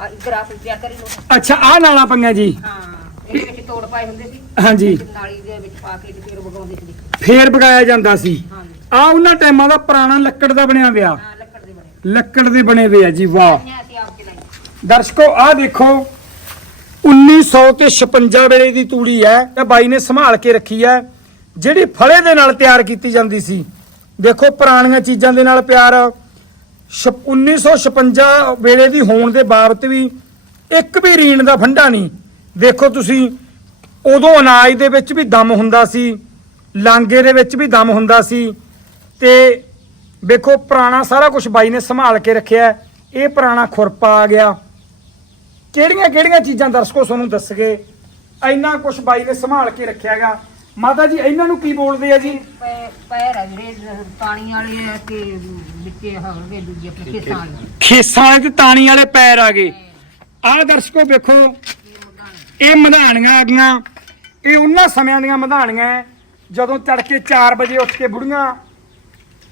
ਆ ਆ ਕਰੀ ਲੋ ਅੱਛਾ ਆਹ ਨਾਲਾਂ ਪੰਗਾਂ ਜੀ। ਹਾਂ ਇਹਦੇ ਵਿੱਚ ਤੋੜ ਪਾਏ ਹੁੰਦੇ ਸੀ। ਹਾਂਜੀ। ਤੇ ਨਾਲੀ ਦੇ ਵਿੱਚ ਪਾ ਕੇ ਤੇ ਫੇਰ ਬਗਾਉਂਦੇ ਸੀ। ਫੇਰ ਬਗਾਇਆ ਜਾਂਦਾ ਸੀ। ਹਾਂਜੀ। ਆ ਉਹਨਾਂ ਟਾਈਮਾਂ ਦਾ ਪੁਰਾਣਾ ਲੱਕੜ ਦਾ ਬਣਿਆ ਵਿਆ। ਹਾਂ ਲੱਕੜ ਦੇ ਬਣੇ। ਲੱਕੜ ਦੇ ਬਣੇ ਆ ਜੀ ਵਾਹ। ਅਸੀਂ ਆਪ ਦਰਸ਼ਕੋ ਆਹ ਦੇਖੋ। 1900 ਤੇ 56 ਵੇਲੇ ਦੀ ਤੂੜੀ ਹੈ ਇਹ ਬਾਈ ਨੇ ਸੰਭਾਲ ਕੇ ਰੱਖੀ ਹੈ। ਜਿਹੜੀ ਫਲੇ ਦੇ ਨਾਲ ਤਿਆਰ ਕੀਤੀ ਜਾਂਦੀ ਸੀ। ਦੇਖੋ ਪੁਰਾਣੀਆਂ ਚੀਜ਼ਾਂ ਦੇ ਨਾਲ ਪਿਆਰ। 1956 ਵੇਲੇ ਦੀ ਹੋਣ ਦੇ ਬਾਬਤ ਵੀ ਇੱਕ ਵੀ ਰੀਣ ਦਾ ਫੰਡਾ ਨਹੀਂ। ਦੇਖੋ ਤੁਸੀਂ, ਉਦੋਂ ਅਨਾਜ ਦੇ ਵਿੱਚ ਵੀ ਦਮ ਹੁੰਦਾ ਸੀ ਲਾਂਗੇ ਦੇ ਵਿੱਚ ਵੀ ਦਮ ਹੁੰਦਾ ਸੀ ਤੇ ਵੇਖੋ ਪੁਰਾਣਾ ਸਾਰਾ ਕੁਝ ਬਾਈ ਨੇ ਸੰਭਾਲ ਕੇ ਰੱਖਿਆ। ਇਹ ਪੁਰਾਣਾ ਖੁਰਪਾ ਆ ਗਿਆ। ਕਿਹੜੀਆਂ ਕਿਹੜੀਆਂ ਚੀਜ਼ਾਂ ਦਰਸ਼ਕੋ ਤੁਹਾਨੂੰ ਦੱਸ ਗਏ ਇੰਨਾ ਕੁਝ ਬਾਈ ਨੇ ਸੰਭਾਲ ਕੇ ਰੱਖਿਆਗਾ? ਮਾਤਾ ਜੀ ਇਹਨਾਂ ਨੂੰ ਕੀ ਬੋਲਦੇ ਆ ਜੀ? ਪੈ- ਪੈਰ ਆ ਜਿਹੜੇ ਪਾਣੀ ਵਾਲੇ ਆ ਤੇ ਵਿੱਚੇ ਹੋਣਗੇ ਦੂਜੇ ਆਪਣੇ ਖੇਤਾਂ ਵਾਲੇ। ਖੇਸਾਂ ਵਾਲੇ ਤੇ ਤਾਣੀ ਵਾਲੇ ਪੈਰ ਆ ਗਏ। ਆਹ ਦਰਸ਼ਕੋ ਵੇਖੋ ਇਹ ਮਧਾਣੀਆਂ ਆ ਗਈਆਂ ਇਹ ਉਹਨਾਂ ਸਮਿਆਂ ਦੀਆਂ ਮਧਾਣੀਆਂ ਹੈ, ਜਦੋਂ ਤੜਕੇ 4 ਵਜੇ ਉੱਠ ਕੇ ਬੁੜੀਆਂ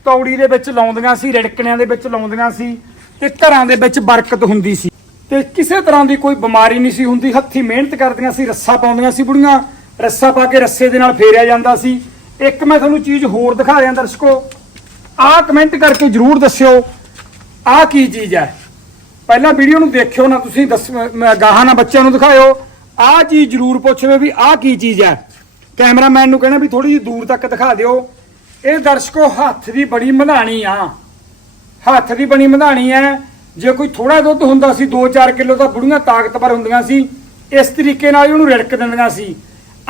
ਤੌੜੀ ਦੇ ਵਿੱਚ ਲਾਉਂਦੀਆਂ ਸੀ ਰਿੜਕਣਿਆਂ ਦੇ ਵਿੱਚ ਲਾਉਂਦੀਆਂ ਸੀ ਤੇ ਘਰਾਂ ਦੇ ਵਿੱਚ ਬਰਕਤ ਹੁੰਦੀ ਸੀ। ਤੇ ਕਿਸੇ ਤਰ੍ਹਾਂ ਦੀ ਕੋਈ ਬਿਮਾਰੀ ਨਹੀਂ ਸੀ ਹੁੰਦੀ ਹੱਥੀ ਮਿਹਨਤ ਕਰਦੀਆਂ ਸੀ ਰੱਸਾ ਪਾਉਂਦੀਆਂ ਸੀ ਬੁੜੀਆਂ। ਰੱਸਾ ਪਾ ਕੇ ਰੱਸੇ ਦੇ ਨਾਲ ਫੇਰਿਆ ਜਾਂਦਾ ਸੀ। ਇੱਕ ਮੈਂ ਤੁਹਾਨੂੰ ਚੀਜ਼ ਹੋਰ ਦਿਖਾ ਰਿਹਾ ਦਰਸ਼ਕੋ, ਆਹ ਕਮੈਂਟ ਕਰਕੇ ਜਰੂਰ ਦੱਸਿਓ, ਆਹ ਕੀ ਚੀਜ਼ ਹੈ। ਪਹਿਲਾਂ ਵੀਡੀਓ ਨੂੰ ਦੇਖਿਓ ਨਾ ਤੁਸੀਂ, ਦੱਸ ਗਾਹਾਂ ਨਾ ਬੱਚਿਆਂ ਨੂੰ ਦਿਖਾਇਓ। ਆਹ ਚੀਜ਼ ਜਰੂਰ ਪੁੱਛਿਓ ਵੀ ਆਹ ਕੀ ਚੀਜ਼ ਹੈ। ਕੈਮਰਾਮੈਨ ਨੂੰ ਕਹਿਣਾ ਵੀ ਥੋੜੀ ਜਿਹੀ ਦੂਰ ਤੱਕ ਦਿਖਾ ਦਿਓ। ਇਹ ਦਰਸ਼ਕੋ ਹੱਥ ਦੀ ਬੜੀ ਮਧਾਣੀ ਆ। ਹੱਥ ਦੀ ਬਣੀ ਮਧਾਣੀ ਹੈ। ਜੇ ਕੋਈ ਥੋੜਾ ਦੁੱਧ ਹੁੰਦਾ ਸੀ 2-4 ਕਿਲੋ ਤਾਂ ਬੁੜੀਆਂ ਤਾਕਤਵਰ ਹੁੰਦੀਆਂ ਸੀ। ਇਸ ਤਰੀਕੇ ਨਾਲ ਉਹਨੂੰ ਰਿੜਕ ਦਿੰਦੀਆਂ ਸੀ।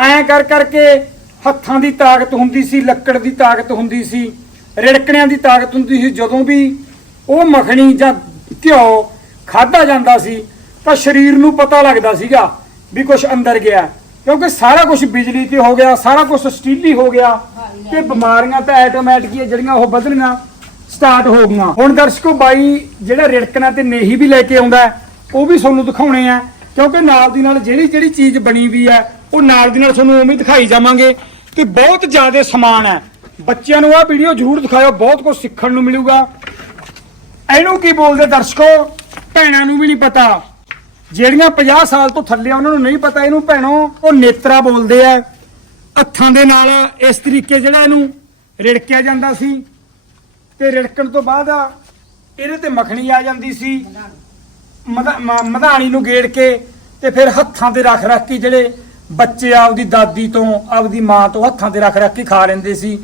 ਐਂ ਕਰ ਕਰਕੇ ਹੱਥਾਂ ਦੀ ਤਾਕਤ ਹੁੰਦੀ ਸੀ, ਲੱਕੜ ਦੀ ਤਾਕਤ ਹੁੰਦੀ ਸੀ, ਰਿੜਕਣਿਆਂ ਦੀ ਤਾਕਤ ਹੁੰਦੀ ਸੀ। ਜਦੋਂ ਵੀ ਉਹ ਮੱਖਣੀ ਜਾਂ ਘਿਓ ਖਾਦਾ ਜਾਂਦਾ ਸੀ, ਤਾਂ ਸਰੀਰ ਨੂੰ ਪਤਾ ਲੱਗਦਾ ਸੀਗਾ ਵੀ ਕੁਝ ਅੰਦਰ ਗਿਆ। ਕਿਉਂਕਿ ਸਾਰਾ ਕੁਝ ਬਿਜਲੀ ਤੇ ਹੋ ਗਿਆ, ਸਾਰਾ ਕੁਝ ਸਟੀਲੀ ਹੋ ਗਿਆ ਤੇ ਬਿਮਾਰੀਆਂ ਤਾਂ ਆਟੋਮੈਟਿਕ ਹੀ ਜਿਹੜੀਆਂ ਉਹ ਵਧਣੀਆਂ ਸਟਾਰਟ ਹੋ ਗਈਆਂ। ਹੁਣ ਦਰਸ਼ਕੋ ਬਾਈ ਜਿਹੜਾ ਰਿੜਕਣਾ ਤੇ ਨੇਹੀ ਵੀ ਲੈ ਕੇ ਆਉਂਦਾ, ਉਹ ਵੀ ਤੁਹਾਨੂੰ ਦਿਖਾਉਣੇ ਆ। ਕਿਉਂਕਿ ਨਾਲ ਦੀ ਨਾਲ ਜਿਹੜੀ ਜਿਹੜੀ ਚੀਜ਼ ਬਣੀ ਵੀ ਹੈ ਉਹ ਨਾਲ ਦੀ ਨਾਲ ਤੁਹਾਨੂੰ ਉਵੇਂ ਦਿਖਾਈ ਜਾਵਾਂਗੇ ਤੇ ਬਹੁਤ ਜ਼ਿਆਦਾ ਸਮਾਨ ਹੈ। ਬੱਚਿਆਂ ਨੂੰ ਆਹ ਵੀਡੀਓ ਜ਼ਰੂਰ ਦਿਖਾਇਓ, ਬਹੁਤ ਕੁਝ ਸਿੱਖਣ ਨੂੰ ਮਿਲੂਗਾ। ਇਹਨੂੰ ਕੀ ਬੋਲਦੇ ਦਰਸ਼ਕੋ? ਭੈਣਾਂ ਨੂੰ ਵੀ ਨਹੀਂ ਪਤਾ। ਜਿਹੜੀਆਂ 50 ਸਾਲ ਤੋਂ ਥੱਲੇ ਆ, ਉਹਨਾਂ ਨੂੰ ਨਹੀਂ ਪਤਾ ਇਹਨੂੰ ਭੈਣੋ, ਉਹ ਨੇਤਰਾ ਬੋਲਦੇ ਆ। ਹੱਥਾਂ ਦੇ ਨਾਲ ਇਸ ਤਰੀਕੇ ਜਿਹੜਾ ਇਹਨੂੰ ਰਿੜਕਿਆ ਜਾਂਦਾ ਸੀ ਤੇ ਰਿੜਕਣ ਤੋਂ ਬਾਅਦ ਇਹਦੇ ਤੇ ਮੱਖਣੀ ਆ ਜਾਂਦੀ ਸੀ। ਮਧਾ- ਮ- ਮਧਾਣੀ ਨੂੰ ਗੇੜ ਕੇ ਤੇ ਫਿਰ ਹੱਥਾਂ ਤੇ ਰੱਖ ਰੱਖ ਕੇ ਜਿਹੜੇ ਬੱਚੇ ਆਪਦੀ ਦਾਦੀ ਤੋਂ, ਆਪਦੀ ਮਾਂ ਤੋਂ ਹੱਥਾਂ ਤੇ ਰੱਖ ਰੱਖ ਕੇ ਖਾ ਲੈਂਦੇ ਸੀ।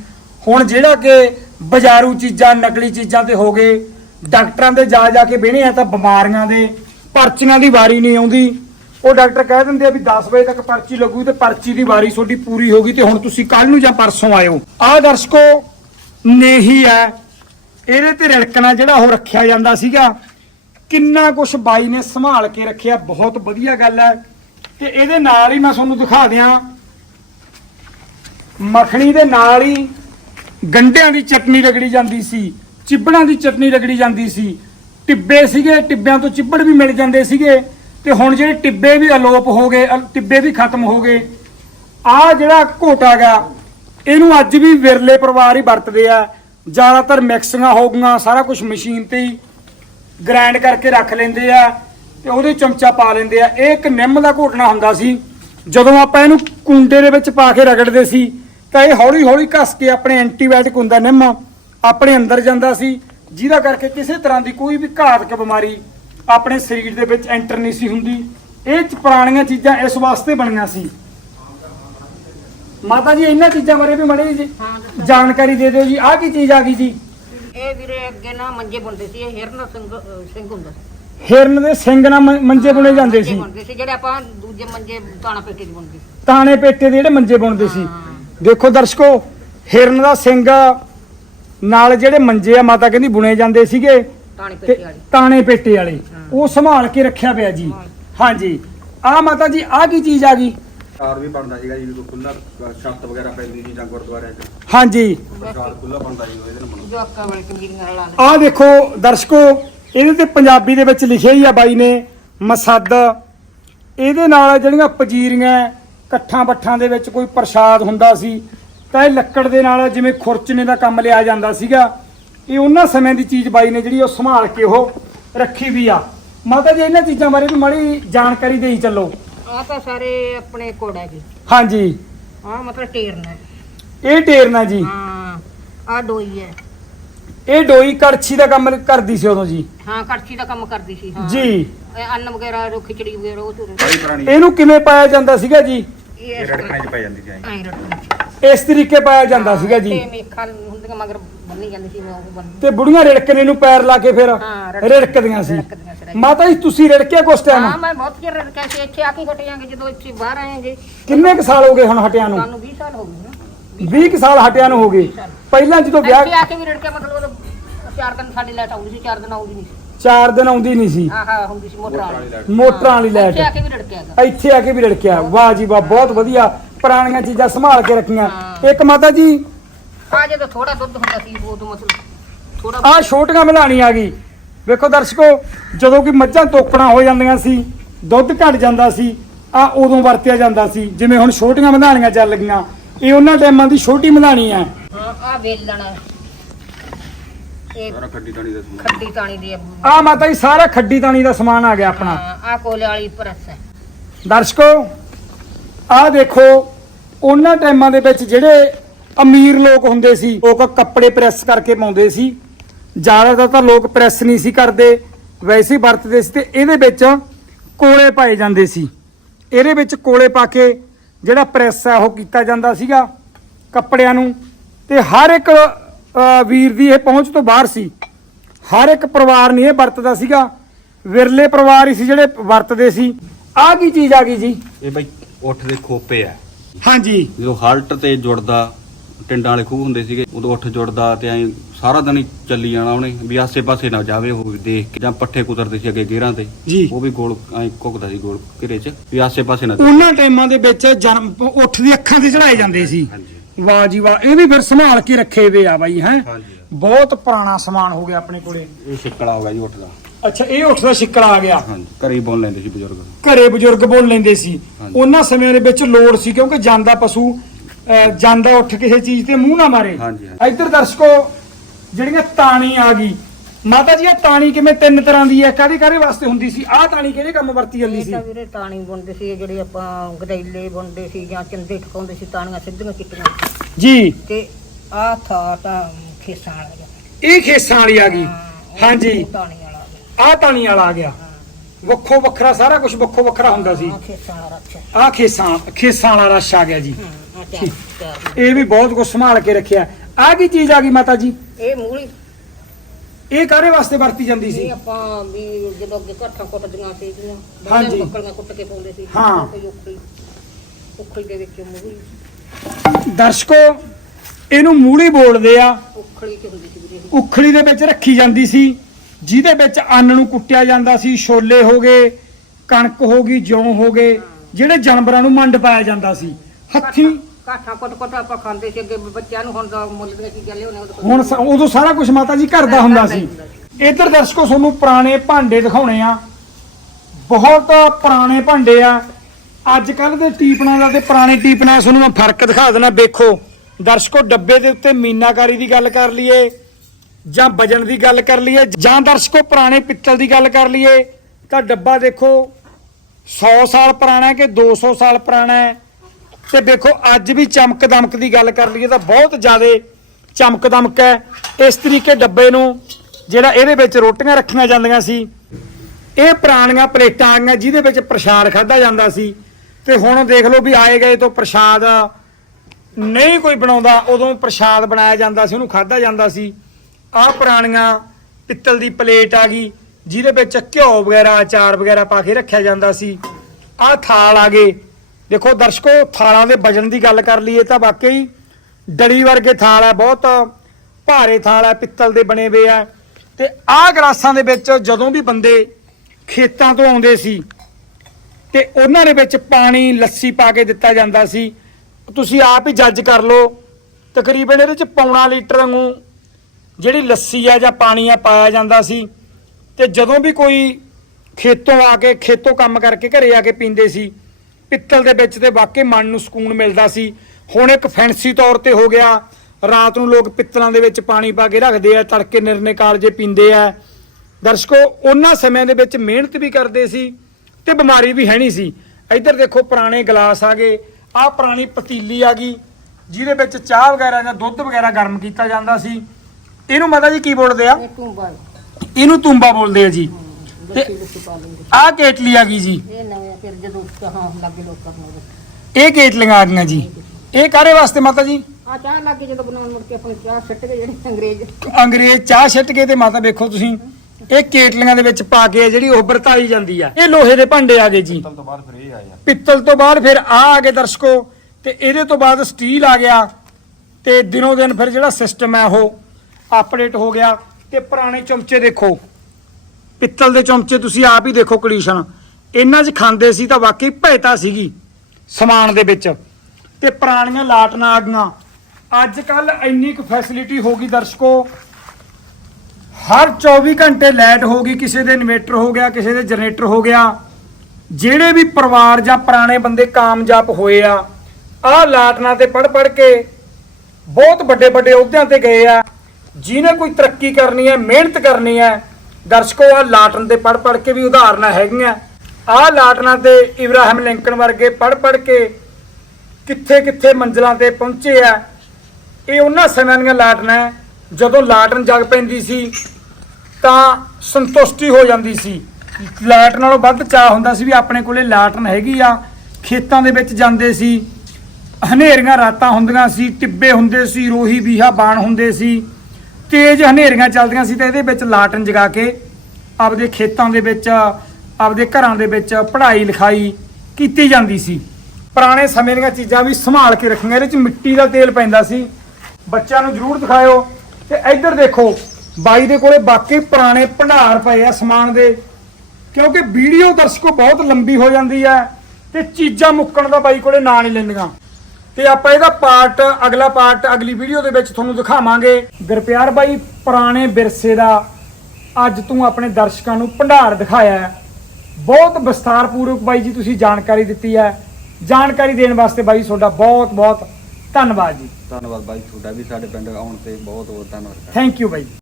ਹੁਣ ਜਿਹੜਾ ਕਿ ਬਾਜ਼ਾਰੂ ਚੀਜ਼ਾਂ, ਨਕਲੀ ਚੀਜ਼ਾਂ ਤੇ ਹੋ ਗਏ, ਡਾਕਟਰਾਂ ਦੇ ਜਾ ਜਾ ਕੇ ਬਹਿਣੇ ਆ ਤਾਂ ਬਿਮਾਰੀਆਂ ਦੇ, ਪਰਚੀਆਂ ਦੀ ਵਾਰੀ ਨਹੀਂ ਆਉਂਦੀ। ਉਹ ਡਾਕਟਰ ਕਹਿ ਦਿੰਦੇ ਆ ਵੀ 10 ਵਜੇ ਤੱਕ ਪਰਚੀ ਲੱਗੂ ਤੇ ਪਰਚੀ ਦੀ ਵਾਰੀ ਤੁਹਾਡੀ ਪੂਰੀ ਹੋ ਗਈ ਤੇ ਹੁਣ ਤੁਸੀਂ ਕੱਲ ਨੂੰ ਜਾਂ ਪਰਸੋਂ ਆਇਓ। ਆਹ ਦਰਸ਼ਕੋ, ਨੇਹੀ ਹੈ। ਇਹਦੇ ਤੇ ਰੜਕਣਾ ਜਿਹੜਾ ਉਹ ਰੱਖਿਆ ਜਾਂਦਾ ਸੀਗਾ। ਕਿੰਨਾ ਕੁਛ ਬਾਈ ਨੇ ਸੰਭਾਲ ਕੇ ਰੱਖਿਆ, ਬਹੁਤ ਵਧੀਆ ਗੱਲ ਹੈ। ਤੇ ਇਹਦੇ ਨਾਲ ਹੀ ਮੈਂ ਤੁਹਾਨੂੰ ਦਿਖਾ ਦਿਆਂ, ਮੱਖਣੀ ਦੇ ਨਾਲ ਹੀ ਗੰਢਿਆਂ ਦੀ ਚਟਨੀ ਰਗੜੀ ਜਾਂਦੀ ਸੀ, ਚਿੱਬੜਾਂ ਦੀ ਚਟਨੀ ਰਗੜੀ ਜਾਂਦੀ ਸੀ। ਟਿੱਬੇ ਸੀਗੇ, ਟਿੱਬਿਆਂ ਤੋਂ ਚਿੱਬੜ ਵੀ ਮਿਲ ਜਾਂਦੇ ਸੀਗੇ, ਤੇ ਹੁਣ ਜਿਹੜੇ ਟਿੱਬੇ ਵੀ ਅਲੋਪ ਹੋ ਗਏ, ਅਲ- ਟਿੱਬੇ ਵੀ ਖਤਮ ਹੋ ਗਏ। ਆ ਜਿਹੜਾ ਘੋਟਾ ਗਾ, ਇਹਨੂੰ ਅੱਜ ਵੀ ਵਿਰਲੇ ਪਰਿਵਾਰ ਹੀ ਵਰਤਦੇ ਆ। ਜ਼ਿਆਦਾਤਰ ਮਿਕਸੀਆਂ ਹੋ ਗਈਆਂ, ਸਾਰਾ ਕੁਝ ਮਸ਼ੀਨ ਤੇ ਹੀ ਗ੍ਰਾਈਂਡ ਕਰਕੇ ਰੱਖ ਲੈਂਦੇ ਆ। ਤੇ ਉਹਦੇ ਚਮਚਾ ਪਾ ਲੈਂਦੇ ਆ। ਇਹ ਇੱਕ ਨਿੰਮ ਦਾ ਘੋਟਣਾ ਹੁੰਦਾ ਸੀ। ਜਦੋਂ ਆਪਾਂ ਇਹਨੂੰ ਕੁੰਡੇ ਦੇ ਵਿੱਚ ਪਾ ਕੇ ਰਗੜਦੇ ਸੀ ਤਾਂ ਇਹ ਹੌਲੀ ਹੌਲੀ ਘਸ ਕੇ ਆਪਣੇ ਐਂਟੀਬਾਇਓਟਿਕ ਹੁੰਦਾ ਨਿੰਮ ਆਪਣੇ ਅੰਦਰ ਜਾਂਦਾ ਸੀ। ਜਿਹਦਾ ਕਰਕੇ ਕਿਸੇ ਤਰ੍ਹਾਂ ਦੀ ਕੋਈ ਵੀ ਘਾਤਕ ਬਿਮਾਰੀ ਆਪਣੇ ਸਰੀਰ ਦੇ ਵਿੱਚ ਐਂਟਰ ਨਹੀਂ ਸੀ ਹੁੰਦੀ। ਇਹ ਚ ਪੁਰਾਣੀਆਂ ਚੀਜ਼ਾਂ ਇਸ ਵਾਸਤੇ ਬਣੀਆਂ ਸੀ। ਮਾਤਾ ਜੀ ਇਹਨਾਂ ਚੀਜ਼ਾਂ ਬਾਰੇ ਵੀ ਮੜੀ ਜੀ। ਜਾਣਕਾਰੀ ਦੇ ਦਿਓ ਜੀ। ਆਹ ਕੀ ਚੀਜ਼ ਆ ਗਈ ਜੀ? ਇਹ ਵੀਰੇ ਅੱਗੇ ਨਾ ਮੰਜੇ ਬੁਣਦੇ ਸੀ ਇਹ ਹਿਰਨ ਸਿੰਘ ਸਿੰਘ ਹੁੰਦਾ ਸੀ। ਹਿਰਨ ਦੇ ਸਿੰਘ ਨਾਲ ਮ- ਮੰਜੇ ਬੁਣੇ ਜਾਂਦੇ ਸੀ। ਬੁਣਦੇ ਸੀ ਜਿਹੜੇ ਆਪਾਂ ਦੂਜੇ ਮੰਜੇ ਤਾਣਾ ਪੇਟੇ ਚ ਬੁਣਦੇ ਸੀ। ਤਾਣੇ ਪੇਟੇ ਦੇ ਜਿਹੜੇ ਮੰਜੇ ਬੁਣਦੇ ਸੀ। ਹਾਂ। ਦੇਖੋ ਦਰਸ਼ਕੋ ਹਿਰਨ ਦਾ ਸਿੰਘ ਨਾਲ ਜਿਹੜੇ ਮੰਜੇ ਆ ਮਾਤਾ ਕਹਿੰਦੀ ਬੁਣੇ ਜਾਂਦੇ ਸੀਗੇ। ਤਾਣੇ ਤੇ ਪੇਟੇ ਵਾਲੀ। ਤਾਣੇ ਪੇਟੇ ਵਾਲੇ। ਹਾਂ। ਉਹ ਸੰਭਾਲ ਕੇ ਰੱਖਿਆ ਪਿਆ ਜੀ। ਹਾਂਜੀ। ਆ ਮਾਤਾ ਜੀ ਆ ਕੀ ਚੀਜ਼ ਆ ਗਈ? ਪ੍ਰਸ਼ਾਦ ਵੀ ਬਣਦਾ ਸੀਗਾ ਜੀ ਕੋਈ ਖੁੱਲਾ ਛੱਤ ਵਗੈਰਾ ਪੈਂਦੀ ਸੀ ਜਾਂ ਗੁਰਦੁਆਰਿਆਂ 'ਚ। ਹਾਂਜੀ। ਪ੍ਰਸ਼ਾਦ ਖੁੱਲਾ ਬਣਦਾ ਸੀ ਇਹਦੇ ਨਾਲ। ਬਣਦਾ ਜੋ ਅੱਕਾ ਵਾਲੇ ਕੰਜੀਰੀਆਂ ਲਾ ਲੈ ਆ ਦੇਖੋ ਦਰਸ਼ਕੋ ਇਹਦੇ ਤੇ ਪੰਜਾਬੀ ਦੇ ਵਿੱਚ ਲਿਖਿਆ ਹੀ ਆ ਬਾਈ ਨੇ ਮਸੱਦ। ਇਹਦੇ ਨਾਲ ਜਿਹੜੀਆਂ ਪਜੀਰੀਆਂ ਇਕੱਠਾਂ ਬੱਠਾਂ ਦੇ ਵਿੱਚ ਕੋਈ ਪ੍ਰਸ਼ਾਦ ਹੁੰਦਾ ਸੀ ਤਾਂ ਇਹ ਲੱਕੜ ਦੇ ਨਾਲ ਜਿਵੇਂ ਖੁਰਚਣੇ ਦਾ ਕੰਮ ਲਿਆ ਜਾਂਦਾ ਸੀਗਾ। ਇਹ ਉਹਨਾਂ ਸਮੇਂ ਦੀ ਚੀਜ਼ ਬਾਈ ਨੇ ਜਿਹੜੀ ਉਹ ਸੰਭਾਲ ਕੇ ਉਹ ਰੱਖੀ ਵੀ ਆ। ਮਾਤਾ ਜੀ ਇਹਨਾਂ ਚੀਜ਼ਾਂ ਬਾਰੇ ਵੀ ਮਾੜੀ ਜਾਣਕਾਰੀ ਦੇਈ ਚੱਲੋ। ਆ ਤਾਂ ਸਾਰੇ ਆਪਣੇ ਕੋੜਾ ਜੀ ਹਾਂਜੀ। ਆ ਮਤਲਬ ਟੇਰਨ ਇਹ ਟੇਰਨਾ ਜੀ। ਹਾਂ ਆ ਡੋਈ ਹੈ। ਇਹ ਡੋਈ ਕੜਛੀ ਦਾ ਕੰਮ ਕਰਦੀ ਸੀ ਉਦੋਂ ਜੀ। ਹਾਂ ਕੜਛੀ ਦਾ ਕੰਮ ਕਰਦੀ ਸੀ ਹਾਂ। ਜੀ। ਇਹ ਅੰਨ ਵਗੈਰਾ ਜੋ ਖਿਚੜੀ ਵਗੈਰਾ ਉਹ ਤੋਂ ਬੜੀ ਪੁਰਾਣੀ ਇਹਨੂੰ ਕਿਵੇਂ ਪਾਇਆ ਜਾਂਦਾ ਸੀਗਾ ਜੀ? ਇਹ ਇਹ ਰੜਕਣੇ 'ਚ ਪੈ ਜਾਂਦੀ ਸੀ ਐਂ। ਐਂ ਰੜਕਣੇ ਇਸ ਤਰੀਕੇ ਪਾਇਆ ਜਾਂਦਾ ਸੀਗਾ ਜੀ। ਤੇ ਮੇਖਾਂ ਹੁੰਦੀਆਂ ਮਗਰ ਬੰਨੀ ਜਾਂਦੀ ਸੀ ਮੈਂ ਉਹ ਬੰਨ। ਤੇ ਬੁੜੀਆਂ ਰਿੜਕਣੇ ਨੂੰ ਪੈਰ ਲਾ ਕੇ ਫਿਰ ਹਾਂ, ਰਿੜਕ- ਰਿੜਕਦੀਆਂ ਸੀ। ਰਿੜਕਦੀਆਂ ਸੀ, ਰਿੜਕ- ਮਾਤਾ ਜੀ ਤੁਸੀਂ ਰਿੜਕਿਆ ਕੁਛ ਟਾਈਮ ਹਾਂ ਮੈਂ ਬਹੁਤ ਚਿਰ ਰੜਕਿਆ ਸੀ ਇੱਥੇ ਆ ਕੇ ਹਟਿਆਂਗੇ ਜਦੋਂ ਇੱਥੇ ਬਾਹਰ ਆਏਗੇ। ਕਿੰਨੇ ਕੁ ਸਾਲ ਹੋ ਗਏ ਹੁਣ ਹਟਿਆਂ ਨੂੰ? ਸਾਨੂੰ 20 ਸਾਲ ਹੋ ਗਏ। ਨਾ 20 ਕੁ ਸਾਲ ਹਟਿਆਂ ਨੂੰ ਹੋ ਗਏ। ਪਹਿਲਾਂ ਜਦੋਂ ਇੱਥੇ ਵਿਆਹ ਆ ਕੇ ਵੀ ਰੜਕਿਆ ਮਤਲਬ ਚਾਰ ਦਿਨ ਸਾਡੀ ਲਾਈਟ ਆਉਂਦੀ ਸੀ ਚਾਰ ਦਿਨ ਆਉਂਦੀ ਨਹੀਂ ਸੀ। 4 ਦਿਨ ਆਉਂਦੀ ਨਹੀਂ ਸੀ। ਆਹ ਹਾਂ ਹੁੰਦੀ ਸੀ ਮੋਟਰ ਵਾਲੀ। ਮੋਟਰਾਂ ਇੱਥੇ ਆ ਲਾਈਟ ਕੇ ਵੀ ਰੜਕਿਆ ਗਾ ਇੱਥੇ ਆ ਕੇ ਵੀ ਰਿੜਕਿਆ। ਵਾਹ ਜੀ ਵਾਹ ਬਹੁਤ ਵਧੀਆ। ਪੁਰਾਣੀਆਂ ਚੀਜ਼ਾਂ ਸੰਭਾਲ ਕੇ ਰੱਖੀਆਂ। ਇੱਕ ਮਾਤਾ ਜੀ। ਆ ਜਦੋਂ ਥੋੜਾ ਦੁੱਧ ਹੁੰਦਾ ਸੀ ਉਦੋਂ ਮਤਲਬ ਥੋੜਾ ਆਹ ਛੋਟੀਆਂ ਮਧਾਣੀ ਆ ਗਈ। ਵੇਖੋ ਦਰਸ਼ਕੋ ਜਦੋਂ ਕਿ ਮੱਝਾਂ ਤੋਕਣਾ ਹੋ ਜਾਂਦੀਆਂ ਸੀ ਦੁੱਧ ਘਟ ਜਾਂਦਾ ਸੀ ਆ ਉਦੋਂ ਵਰਤਿਆ ਜਾਂਦਾ ਸੀ। ਜਿਵੇਂ ਹੁਣ ਛੋਟੀਆਂ ਮਧਾਣੀਆਂ ਚੱਲ ਗਈਆਂ। ਇਹ ਉਹਨਾਂ ਟਾਈਮਾਂ ਦੀ ਛੋਟੀ ਮਧਾਣੀ ਆ। ਹਾਂ ਆ ਵੇਲਣ। ਇਹ ਸਾਰਾ ਖੱਡੀ ਦਾ ਤਾਣੀ ਦੀ ਆ। ਮਾਤਾ ਜੀ ਸਾਰਾ ਖੱਡੀ ਤਾਣੀ ਦਾ ਸਮਾਨ ਆ ਗਿਆ ਆਪਣਾ। ਆ ਕੋਲੇ ਵਾਲੀ ਪ੍ਰੈਸ ਹੈ। ਦਰਸ਼ਕੋ ਆ ਦੇਖੋ ਉਹਨਾਂ ਟਾਈਮਾਂ ਦੇ ਵਿੱਚ ਜਿਹੜੇ ਅਮੀਰ ਲੋਕ ਹੁੰਦੇ ਸੀ ਉਹ ਕੱਪੜੇ ਪ੍ਰੈਸ ਕਰਕੇ ਪਾਉਂਦੇ ਸੀ। ਜ਼ਿਆਦਾਤਰ ਤਾਂ ਲੋਕ ਪ੍ਰੈਸ ਨਹੀਂ ਸੀ ਕਰਦੇ ਵੈਸੇ ਵਰਤਦੇ ਸੀ ਤੇ ਇਹਦੇ ਵਿੱਚ ਕੋਲੇ ਪਾਏ ਜਾਂਦੇ ਸੀ। ਇਹਦੇ ਵਿੱਚ ਕੋਲੇ ਪਾ ਕੇ ਜਿਹੜਾ ਪ੍ਰੈਸ ਆ ਉਹ ਕੀਤਾ ਜਾਂਦਾ ਸੀਗਾ ਕੱਪੜਿਆਂ ਨੂੰ ਤੇ ਹਰ ਇੱਕ ਵੀਰ ਦੀ ਇਹ ਪਹੁੰਚ ਤੋਂ ਬਾਹਰ ਸੀ। ਹਰ ਇੱਕ ਪਰਿਵਾਰ ਨਹੀਂ ਇਹ ਵਰਤਦਾ ਸੀਗਾ। ਵਿਰਲੇ ਪਰਿਵਾਰ ਹੀ ਸੀ ਜਿਹੜੇ ਵਰਤਦੇ ਸੀ। ਆਹ ਕੀ ਚੀਜ਼ ਆ ਗਈ ਜੀ? ਇਹ ਬਈ ਉੱਠ ਦੇ ਖੋਪੇ ਆ। ਹਾਂਜੀ। ਜਦੋਂ ਹਾਲਟ ਤੇ ਜੁੜਦਾ ਟਿੰਡਾਂ ਵਾਲੇ ਖੂਹ ਹੁੰਦੇ ਸੀਗੇ ਉਦੋਂ ਉੱਠ ਜੁੜਦਾ ਤੇ ਐਂ ਸਾਰਾ ਦਿਨ ਹੀ ਚੱਲੀ ਜਾਣਾ ਉਹਨੇ ਵੀ ਆਸੇ ਪਾਸੇ ਨਾ ਜਾਵੇ ਉਹ ਦੇਖ ਕੇ ਜਾਂ ਪੱਠੇ ਕੁਤਰਦੇ ਸੀ ਅੱਗੇ ਗੇਰਾਂ ਤੇ। ਜੀ। ਉਹ ਵੀ ਗੋਲ ਐਂ ਘੁੱਕਦਾ ਸੀ ਗੋਲ ਘਿਰੇ 'ਚ ਵੀ ਆਸੇ ਪਾਸੇ ਨਾ। ਉਹਨਾਂ ਟਾਈਮਾਂ ਦੇ ਵਿੱਚ ਜਨਮ ਉੱਠ ਦੀ ਅੱਖਾਂ ਤੇ ਚੜਾਏ ਜਾਂਦੇ ਸੀ। ਹਾਂਜੀ। ਵਾਹ ਜੀ ਵਾਹ ਇਹ ਵੀ ਫਿਰ ਸੰਭਾਲ ਕੇ ਰੱਖੇ ਵੇ ਆ ਬਾਈ ਹੈ। ਹਾਂਜੀ। ਬਹੁਤ ਪੁਰਾਣਾ ਸਮਾਨ ਹੋ ਗਿਆ ਆਪਣੇ ਕੋਲੇ। ਇਹ ਛਿੱਕਲਾ ਹੋ ਗਿਆ ਜੀ ਉੱਠ ਦਾ ਅੱਛਾ ਇਹ ਉੱਠ ਦਾ ਛਿੱਕੜਾ ਆ ਗਿਆ। ਹਾਂਜੀ ਘਰੇ ਹੀ ਬੋਲ ਲੈਂਦੇ ਸੀ ਬਜ਼ੁਰਗ। ਘਰੇ ਬਜ਼ੁਰਗ ਬੋਲ ਲੈਂਦੇ ਸੀ। ਹਾਂਜੀ। ਉਹਨਾਂ ਸਮਿਆਂ ਦੇ ਵਿੱਚ ਲੋੜ ਸੀ ਕਿਉਂਕਿ ਜਾਂਦਾ ਪਸ਼ੂ ਅਹ, ਜਾਂਦਾ ਉੱਠ ਕਿਸੇ ਚੀਜ਼ ਤੇ ਮੂੰਹ ਨਾ ਮਾਰੇ। ਹਾਂਜੀ, ਹਾਂਜੀ। ਇੱਧਰ ਦਰਸ਼ਕੋ ਜਿਹੜੀਆਂ ਤਾਣੀ ਆ ਗਈ। ਮਾਤਾ ਜੀ ਇਹ ਤਾਣੀ ਕਿਵੇਂ ਤਿੰਨ ਤਰ੍ਹਾਂ ਦੀ ਹੈ? ਕਾਹਦੇ ਕਾਹਦੇ ਵਾਸਤੇ ਹੁੰਦੀ ਸੀ? ਆਹ ਤਾਣੀ ਕਿਹੜੇ ਕੰਮ ਵਰਤੀ ਜਾਂਦੀ ਇਹ ਸੀ ਤਾਂ ਵੀਰੇ ਤਾਣੀ ਬੁਣਦੇ ਸੀ ਇਹ ਜਿਹੜੇ ਆਪਾਂ ਗਦੈਲੇ ਬੁਣਦੇ ਸੀ ਜਾਂ ਚੰਦੇ ਠਕਾਉਂਦੇ ਸੀ ਤਾਣੀਆਂ ਸਿੱਧੀਆਂ ਚਿੱਟੀਆਂ। ਜੀ। ਤੇ ਆ ਥਾ ਤਾਂ ਖੇਸਾਂ ਵਾਲਾ। ਇਹ ਖੇਸਾਂ ਵਾਲੀ ਆ ਗਈ। ਹਾਂ, ਉਹ ਹਾਂਜੀ। ਤਾਣੀ ਵਾਲਾ ਆ। ਆਹ ਤਾਣੀ ਵਾਲਾ ਆ ਗਿਆ। ਵੱਖੋ ਵੱਖਰਾ ਸਾਰਾ ਕੁਝ ਵੱਖੋ ਵੱਖਰਾ ਹੁੰਦਾ ਸੀ। ਆਹ ਖੇਸਾਂ ਵਾਲਾ ਰੱਖਿਆ ਆਹ ਖੇਸਾਂ ਖੇਸਾਂ ਵਾਲਾ ਰਸ਼ ਆ ਗਿਆ ਜੀ। ਹਾਂ ਆ ਚਾਰ ਚਾਰ ਇਹ ਵੀ ਬਹੁਤ ਕੁਝ ਸੰਭਾਲ ਕੇ ਰੱਖਿਆ। ਆਹ ਕੀ ਚੀਜ਼ ਆ ਗਈ ਮਾਤਾ ਜੀ ਇਹ ਮੂਲੀ। ਇਹ ਕਾਹਦੇ ਵਾਸਤੇ ਵਰਤੀ ਜਾਂਦੀ ਸੀ? ਇਹ ਆਪਾਂ ਵੀ ਜਦੋਂ ਅੱਗੇ ਘੱਟਾਂ ਕੁੱਟਦੀਆਂ ਸੀ ਜਿਹੜੀਆਂ ਹਾਂਜੀ। ਬੰਦੇ ਬੱਕਰੀਆਂ ਕੁੱਟ ਕੇ ਪਾਉਂਦੇ ਸੀ। ਹਾਂ। ਕੋਈ ਉਖਲੀ। ਉਖਲੀ ਦੇ ਵਿੱਚ ਮੂਲੀ। ਦਰਸ਼ਕੋ ਇਹਨੂੰ ਮੂਲੀ ਬੋਲਦੇ ਆ। ਉਖਲੀ ਚ ਹੁੰਦੀ ਸੀ ਵੀਰੇ ਇਹ। ਉਖਲੀ ਦੇ ਵਿੱਚ ਰੱਖੀ ਜਾਂਦੀ ਸੀ। ਜਿਹਦੇ ਵਿੱਚ ਅੰਨ ਨੂੰ ਕੁੱਟਿਆ ਜਾਂਦਾ ਸੀ। ਛੋਲੇ ਹੋ ਗਏ ਕਣਕ ਹੋ ਗਈ ਜੌਂ ਹੋ ਗਏ ਜਿਹੜੇ ਜਾਨਵਰਾਂ ਨੂੰ ਮੰਡ ਪਾਇਆ ਜਾਂਦਾ ਸੀ। ਹੱਥੀਂ ਕਾਠਾ ਕੁੱਟ ਕੁੱਟ ਆਪਾਂ ਖਾਂਦੇ ਸੀ ਅੱਗੇ ਬੱਚਿਆਂ ਨੂੰ ਹੁਣ ਤਾਂ ਮੁੱਲ ਦੀਆਂ ਚੀਜ਼ਾਂ ਲਿਆਉਣੇ ਉਹਦੇ ਕੋਲ ਹੁਣ ਸ- ਉਦੋਂ ਸਾਰਾ ਕੁਝ ਮਾਤਾ ਜੀ ਘਰ ਦਾ ਹੁੰਦਾ ਸੀ। ਇੱਧਰ ਦਰਸ਼ਕੋ ਤੁਹਾਨੂੰ ਪੁਰਾਣੇ ਭਾਂਡੇ ਦਿਖਾਉਣੇ ਆ। ਬਹੁਤ ਪੁਰਾਣੇ ਭਾਂਡੇ ਆ। ਅੱਜ ਕੱਲ ਦੇ ਟੀਪਣਾ ਦਾ ਤੇ ਪੁਰਾਣੇ ਟੀਪਣਾ ਤੁਹਾਨੂੰ ਮੈਂ ਫ਼ਰਕ ਦਿਖਾ ਦੇਣਾ ਵੇਖੋ। ਦਰਸ਼ਕੋ ਡੱਬੇ ਦੇ ਉੱਤੇ ਮੀਨਾਕਾਰੀ ਦੀ ਗੱਲ ਕਰ ਲਈਏ ਜਾਂ ਵਜਨ ਦੀ ਗੱਲ ਕਰ ਲਈਏ ਜਾਂ ਦਰਸ਼ਕੋ ਪੁਰਾਣੇ ਪਿੱਤਲ ਦੀ ਗੱਲ ਕਰ ਲਈਏ ਤਾਂ ਡੱਬਾ ਦੇਖੋ 100 ਸਾਲ ਪੁਰਾਣਾ ਹੈ ਕਿ 200 ਸਾਲ ਪੁਰਾਣਾ ਹੈ? ਤੇ ਦੇਖੋ, ਅੱਜ ਵੀ ਚਮਕ ਦਮਕ ਦੀ ਗੱਲ ਕਰ ਲਈਏ ਤਾਂ ਬਹੁਤ ਜ਼ਿਆਦਾ ਚਮਕ ਦਮਕ ਹੈ। ਇਸ ਤਰੀਕੇ ਡੱਬੇ ਨੂੰ, ਜਿਹੜਾ ਇਹਦੇ ਵਿੱਚ ਰੋਟੀਆਂ ਰੱਖੀਆਂ ਜਾਂਦੀਆਂ ਸੀ, ਇਹ ਪੁਰਾਣੀਆਂ ਪਲੇਟਾਂ ਆ ਗਈਆਂ ਜਿਹਦੇ ਵਿੱਚ ਪ੍ਰਸ਼ਾਦ ਖਾਦਾ ਜਾਂਦਾ ਸੀ। ਤੇ ਹੁਣ ਦੇਖ ਲਓ ਵੀ ਆਏ ਗਏ ਤੋਂ ਪ੍ਰਸ਼ਾਦ ਨਹੀਂ ਕੋਈ ਬਣਾਉਂਦਾ, ਉਦੋਂ ਪ੍ਰਸ਼ਾਦ ਬਣਾਇਆ ਜਾਂਦਾ ਸੀ, ਉਹਨੂੰ ਖਾਦਾ ਜਾਂਦਾ ਸੀ। ਆਹ ਪੁਰਾਣੀਆਂ ਪਿੱਤਲ ਦੀ ਪਲੇਟ ਆ ਗਈ, ਜਿਹਦੇ ਵਿੱਚ ਘਿਓ ਵਗੈਰਾ, ਅਚਾਰ ਵਗੈਰਾ ਪਾ ਕੇ ਰੱਖਿਆ ਜਾਂਦਾ ਸੀ। ਆਹ ਥਾਲ ਆ ਗਏ ਦੇਖੋ ਦਰਸ਼ਕੋ, ਥਾਲਾਂ ਦੇ ਵਜਨ ਦੀ ਗੱਲ ਕਰ ਲਈਏ ਤਾਂ ਵਾਕਈ ਡਲੀ ਵਰਗੇ ਥਾਲ ਹੈ ਬਹੁਤ ਭਾਰੇ ਥਾਲ ਹੈ ਪਿੱਤਲ ਦੇ ਬਣੇ ਹੋਏ ਆ। ਤੇ ਆਹ ਗਲਾਸਾਂ ਦੇ ਵਿੱਚ ਜਦੋਂ ਵੀ ਬੰਦੇ ਖੇਤਾਂ ਤੋਂ ਆਉਂਦੇ ਸੀ ਤੇ ਉਹਨਾਂ ਦੇ ਵਿੱਚ ਪਾਣੀ, ਲੱਸੀ ਪਾ ਕੇ ਦਿੱਤਾ ਜਾਂਦਾ ਸੀ। ਤੁਸੀਂ ਆਪ ਹੀ ਜੱਜ ਕਰ ਲਓ, ਤਕਰੀਬਨ ਇਹਦੇ ਚ ਪੌਣਾ ਲੀਟਰ ਵਾਂਗੂ ਜਿਹੜੀ ਲੱਸੀ ਆ ਜਾਂ ਪਾਣੀ ਆ ਪਾਇਆ ਜਾਂਦਾ ਸੀ। ਤੇ ਜਦੋਂ ਵੀ ਕੋਈ ਖੇਤੋਂ ਆ ਕੇ, ਖੇਤੋਂ ਕੰਮ ਕਰਕੇ ਘਰੇ ਆ ਕੇ ਪੀਂਦੇ ਸੀ ਪਿੱਤਲ ਦੇ ਵਿੱਚ ਤੇ ਵਾਕਈ ਮਨ ਨੂੰ ਸਕੂਨ ਮਿਲਦਾ ਸੀ। ਹੁਣ ਇੱਕ ਫੈਂਸੀ ਤੌਰ ਤੇ ਹੋ ਗਿਆ। ਰਾਤ ਨੂੰ ਲੋਕ ਪਿੱਤਲਾਂ ਦੇ ਵਿੱਚ ਪਾਣੀ ਪਾ ਕੇ ਰੱਖਦੇ ਆ ਤੜਕੇ ਨਿਰਨੇ ਕਾਲਜੇ ਪੀਂਦੇ ਆ। ਦਰਸ਼ਕੋ ਉਹਨਾਂ ਸਮਿਆਂ ਦੇ ਵਿੱਚ ਮਿਹਨਤ ਵੀ ਕਰਦੇ ਸੀ ਤੇ ਬਿਮਾਰੀ ਵੀ ਹੈ ਨਹੀਂ ਸੀ। ਇੱਧਰ ਦੇਖੋ ਪੁਰਾਣੇ ਗਲਾਸ ਆ ਗਏ। ਆਹ ਪੁਰਾਣੀ ਪਤੀਲੀ ਆ ਗਈ ਜਿਹਦੇ ਵਿੱਚ ਚਾਹ ਵਗੈਰਾ ਜਾਂ ਦੁੱਧ ਵਗੈਰਾ ਗਰਮ ਕੀਤਾ ਜਾਂਦਾ ਸੀ। ਇਹਨੂੰ ਮਾਤਾ ਜੀ ਕੀ ਬੋਲਦੇ ਆ? ਇਹਨੂੰ ਤੁੰਬਾ ਬੋਲਦੇ ਆ ਜੀ। ਤੇ ਲੁੱਸੀ ਪਾ ਲੈਂਦੇ ਆਹ ਕੇਟਲੀ ਆ ਗਈ ਜੀ। ਇਹ ਨਵੇਂ ਫਿਰ ਜਦੋਂ ਕਹਾਂ ਲੱਗੇ ਲੋਕਾਂ ਨੂੰ ਇਹ ਕੇਟਲੀਆਂ ਆ ਗਈਆਂ ਜੀ। ਇਹ ਕਾਰੇ ਵਾਸਤੇ ਮਾਤਾ ਜੀ? ਆ ਚਾਹ ਲੱਗੇ ਜਦੋਂ ਬਣਾਉਣ ਮੁੜ ਕੇ ਆਪਣੀ ਚਾਹ ਛੱਟ ਕੇ ਜਿਹੜੇ ਅੰਗਰੇਜ਼। ਅੰਗਰੇਜ਼ ਚਾਹ ਛੱਟ ਕੇ ਤੇ ਮਾਤਾ ਵੇਖੋ ਤੁਸੀਂ ਇਹ ਕੇਟਲੀਆਂ ਦੇ ਵਿੱਚ ਪਾ ਕੇ ਜਿਹੜੀ ਉਹ ਵਰਤਾਈ ਜਾਂਦੀ ਆ। ਇਹ ਲੋਹੇ ਦੇ ਭਾਂਡੇ ਆ ਗਏ ਜੀ। ਤੋਂ ਬਾਅਦ ਫਿਰ ਇਹ ਆਇਆ ਪਿੱਤਲ ਤੋਂ ਬਾਅਦ ਫਿਰ ਆ ਆ ਗਏ ਦਰਸ਼ਕੋ ਤੇ ਇਹਦੇ ਤੋਂ ਬਾਅਦ ਸਟੀਲ ਆ ਗਿਆ। ਤੇ ਦਿਨੋਂ ਦਿਨ ਫਿਰ ਜਿਹੜਾ ਸਿਸਟਮ ਹੈ ਉਹ ਅਪਡੇਟ ਹੋ ਗਿਆ। ਤੇ ਪੁਰਾਣੇ ਚਮਚੇ ਦੇਖੋ। ਪਿੱਤਲ ਦੇ ਚਮਚੇ ਤੁਸੀਂ ਆਪ ਹੀ ਦੇਖੋ ਕਲੀਸ਼ਨ ਇਹਨਾਂ 'ਚ ਖਾਂਦੇ ਸੀ ਤਾਂ ਵਾਕਈ ਭੈਤਾ ਸੀਗੀ। ਸਮਾਨ ਦੇ ਵਿੱਚ। ਤੇ ਪੁਰਾਣੀਆਂ ਲਾਟਣਾ ਆ ਗਈਆਂ ਅੱਜ ਕੱਲ ਇੰਨੀ ਕੁ ਫੈਸਿਲਿਟੀ ਹੋ ਗਈ ਦਰਸ਼ਕੋ। ਹਰ 24 ਘੰਟੇ ਲਾਈਟ ਹੋ ਗਈ, ਕਿਸੇ ਦੇ ਇਨਵੇਟਰ ਹੋ ਗਿਆ, ਕਿਸੇ ਦੇ ਜਨਰੇਟਰ ਹੋ ਗਿਆ। ਜਿਹੜੇ ਵੀ ਪਰਿਵਾਰ ਜਾਂ ਪੁਰਾਣੇ ਬੰਦੇ ਕਾਮਯਾਬ ਹੋਏ ਆ, ਆਹ ਲਾਟਨਾਂ ਤੇ ਪੜ ਪੜ ਕੇ ਬਹੁਤ ਵੱਡੇ ਵੱਡੇ ਅਹੁਦਿਆਂ ਤੇ ਗਏ ਆ। ਜਿਹਨੇ ਕੋਈ ਤਰੱਕੀ ਕਰਨੀ ਹੈ, ਮਿਹਨਤ ਕਰਨੀ ਹੈ ਦਰਸ਼ਕੋ ਆ ਲਾਟਨ ਤੇ ਪੜ ਪੜ ਕੇ ਵੀ ਉਦਾਹਰਨਾਂ ਹੈਗੀਆਂ। ਆਹ ਲਾਟਣਾ ਤੇ ਇਬਰਾਹਿਮ ਲਿੰਕਨ ਵਰਗੇ ਪੜ ਪੜ ਕੇ ਕਿੱਥੇ ਕਿੱਥੇ ਮੰਜ਼ਲਾਂ ਤੇ ਪਹੁੰਚੇ ਆ। ਇਹ ਉਹਨਾਂ ਸਮਿਆਂ ਦੀਆਂ ਲਾਟਣਾ ਹੈ, ਜਦੋਂ ਲਾਟਨ ਜਗ ਪੈਂਦੀ ਸੀ ਤਾਂ ਸੰਤੁਸ਼ਟੀ ਹੋ ਜਾਂਦੀ ਸੀ। ਲਾਟ ਨਾਲੋਂ ਵੱਧ ਚਾਹ ਹੁੰਦਾ ਸੀ ਵੀ ਆਪਣੇ ਕੋਲੇ ਲਾਟਨ ਹੈਗੀ ਆ। ਖੇਤਾਂ ਦੇ ਵਿੱਚ ਜਾਂਦੇ ਸੀ ਹਨੇਰੀਆਂ ਰਾਤਾਂ ਹੁੰਦੀਆਂ ਸੀ ਟਿੱਬੇ ਹੁੰਦੇ ਸੀ ਰੋਹੀ ਬੀਹਾ ਬਾਣ ਹੁੰਦੇ ਸੀ। ਤੇਜ਼ ਹਨੇਰੀਆਂ ਚੱਲਦੀਆਂ ਸੀ ਤਾਂ ਇਹਦੇ ਵਿੱਚ ਲਾਟਨ ਜਗਾ ਕੇ ਆਪਦੇ ਖੇਤਾਂ ਦੇ ਵਿੱਚ, ਆਪਦੇ ਘਰਾਂ ਦੇ ਵਿੱਚ ਪੜ੍ਹਾਈ ਲਿਖਾਈ ਕੀਤੀ ਜਾਂਦੀ ਸੀ। ਪੁਰਾਣੇ ਸਮੇਂ ਦੀਆਂ ਚੀਜ਼ਾਂ ਵੀ ਸੰਭਾਲ ਕੇ ਰੱਖੀਆਂ ਇਹਦੇ ਵਿੱਚ ਮਿੱਟੀ ਦਾ ਤੇਲ ਪੈਂਦਾ ਸੀ। ਬੱਚਿਆਂ ਨੂੰ ਜ਼ਰੂਰ ਦਿਖਾਇਓ ਤੇ ਇੱਧਰ ਦੇਖੋ, ਬਾਈ ਦੇ ਕੋਲੇ ਬਾਕੀ ਪੁਰਾਣੇ ਭੰਡਾਰ ਪਏ ਆ ਸਮਾਨ ਦੇ, ਕਿਉਂਕਿ ਵੀਡੀਓ ਦਰਸ਼ਕੋ ਬਹੁਤ ਲੰਬੀ ਹੋ ਜਾਂਦੀ ਹੈ ਤੇ ਚੀਜ਼ਾਂ ਮੁੱਕਣ ਦਾ ਬਾਈ ਕੋਲੇ ਨਾਂ ਨਹੀਂ ਲੈਂਦੀਆਂ। ਤੇ ਆਪਾਂ ਇਹਦਾ ਪਾਰਟ ਅਗਲਾ ਪਾਰਟ ਅਗਲੀ ਵੀਡੀਓ ਦੇ ਵਿੱਚ ਤੁਹਾਨੂੰ ਦਿਖਾਵਾਂਗੇ। ਗੁਰਪਿਆਰ ਬਾਈ ਪੁਰਾਣੇ ਵਿਰਸੇ ਦਾ ਅੱਜ ਤੂੰ ਆਪਣੇ ਦਰਸ਼ਕਾਂ ਨੂੰ ਭੰਡਾਰ ਦਿਖਾਇਆ ਹੈ। ਬਹੁਤ ਵਿਸਥਾਰਪੂਰਵਕ ਬਾਈ ਜੀ ਤੁਸੀਂ ਜਾਣਕਾਰੀ ਦਿੱਤੀ ਹੈ। ਜਾਣਕਾਰੀ ਦੇਣ ਵਾਸਤੇ ਬਾਈ ਤੁਹਾਡਾ ਬਹੁਤ ਬਹੁਤ ਧੰਨਵਾਦ ਜੀ। ਧੰਨਵਾਦ ਬਾਈ ਤੁਹਾਡਾ ਵੀ ਸਾਡੇ ਪਿੰਡ ਆਉਣ ਤੇ ਬਹੁਤ ਬਹੁਤ ਧੰਨਵਾਦ। Thank you bye.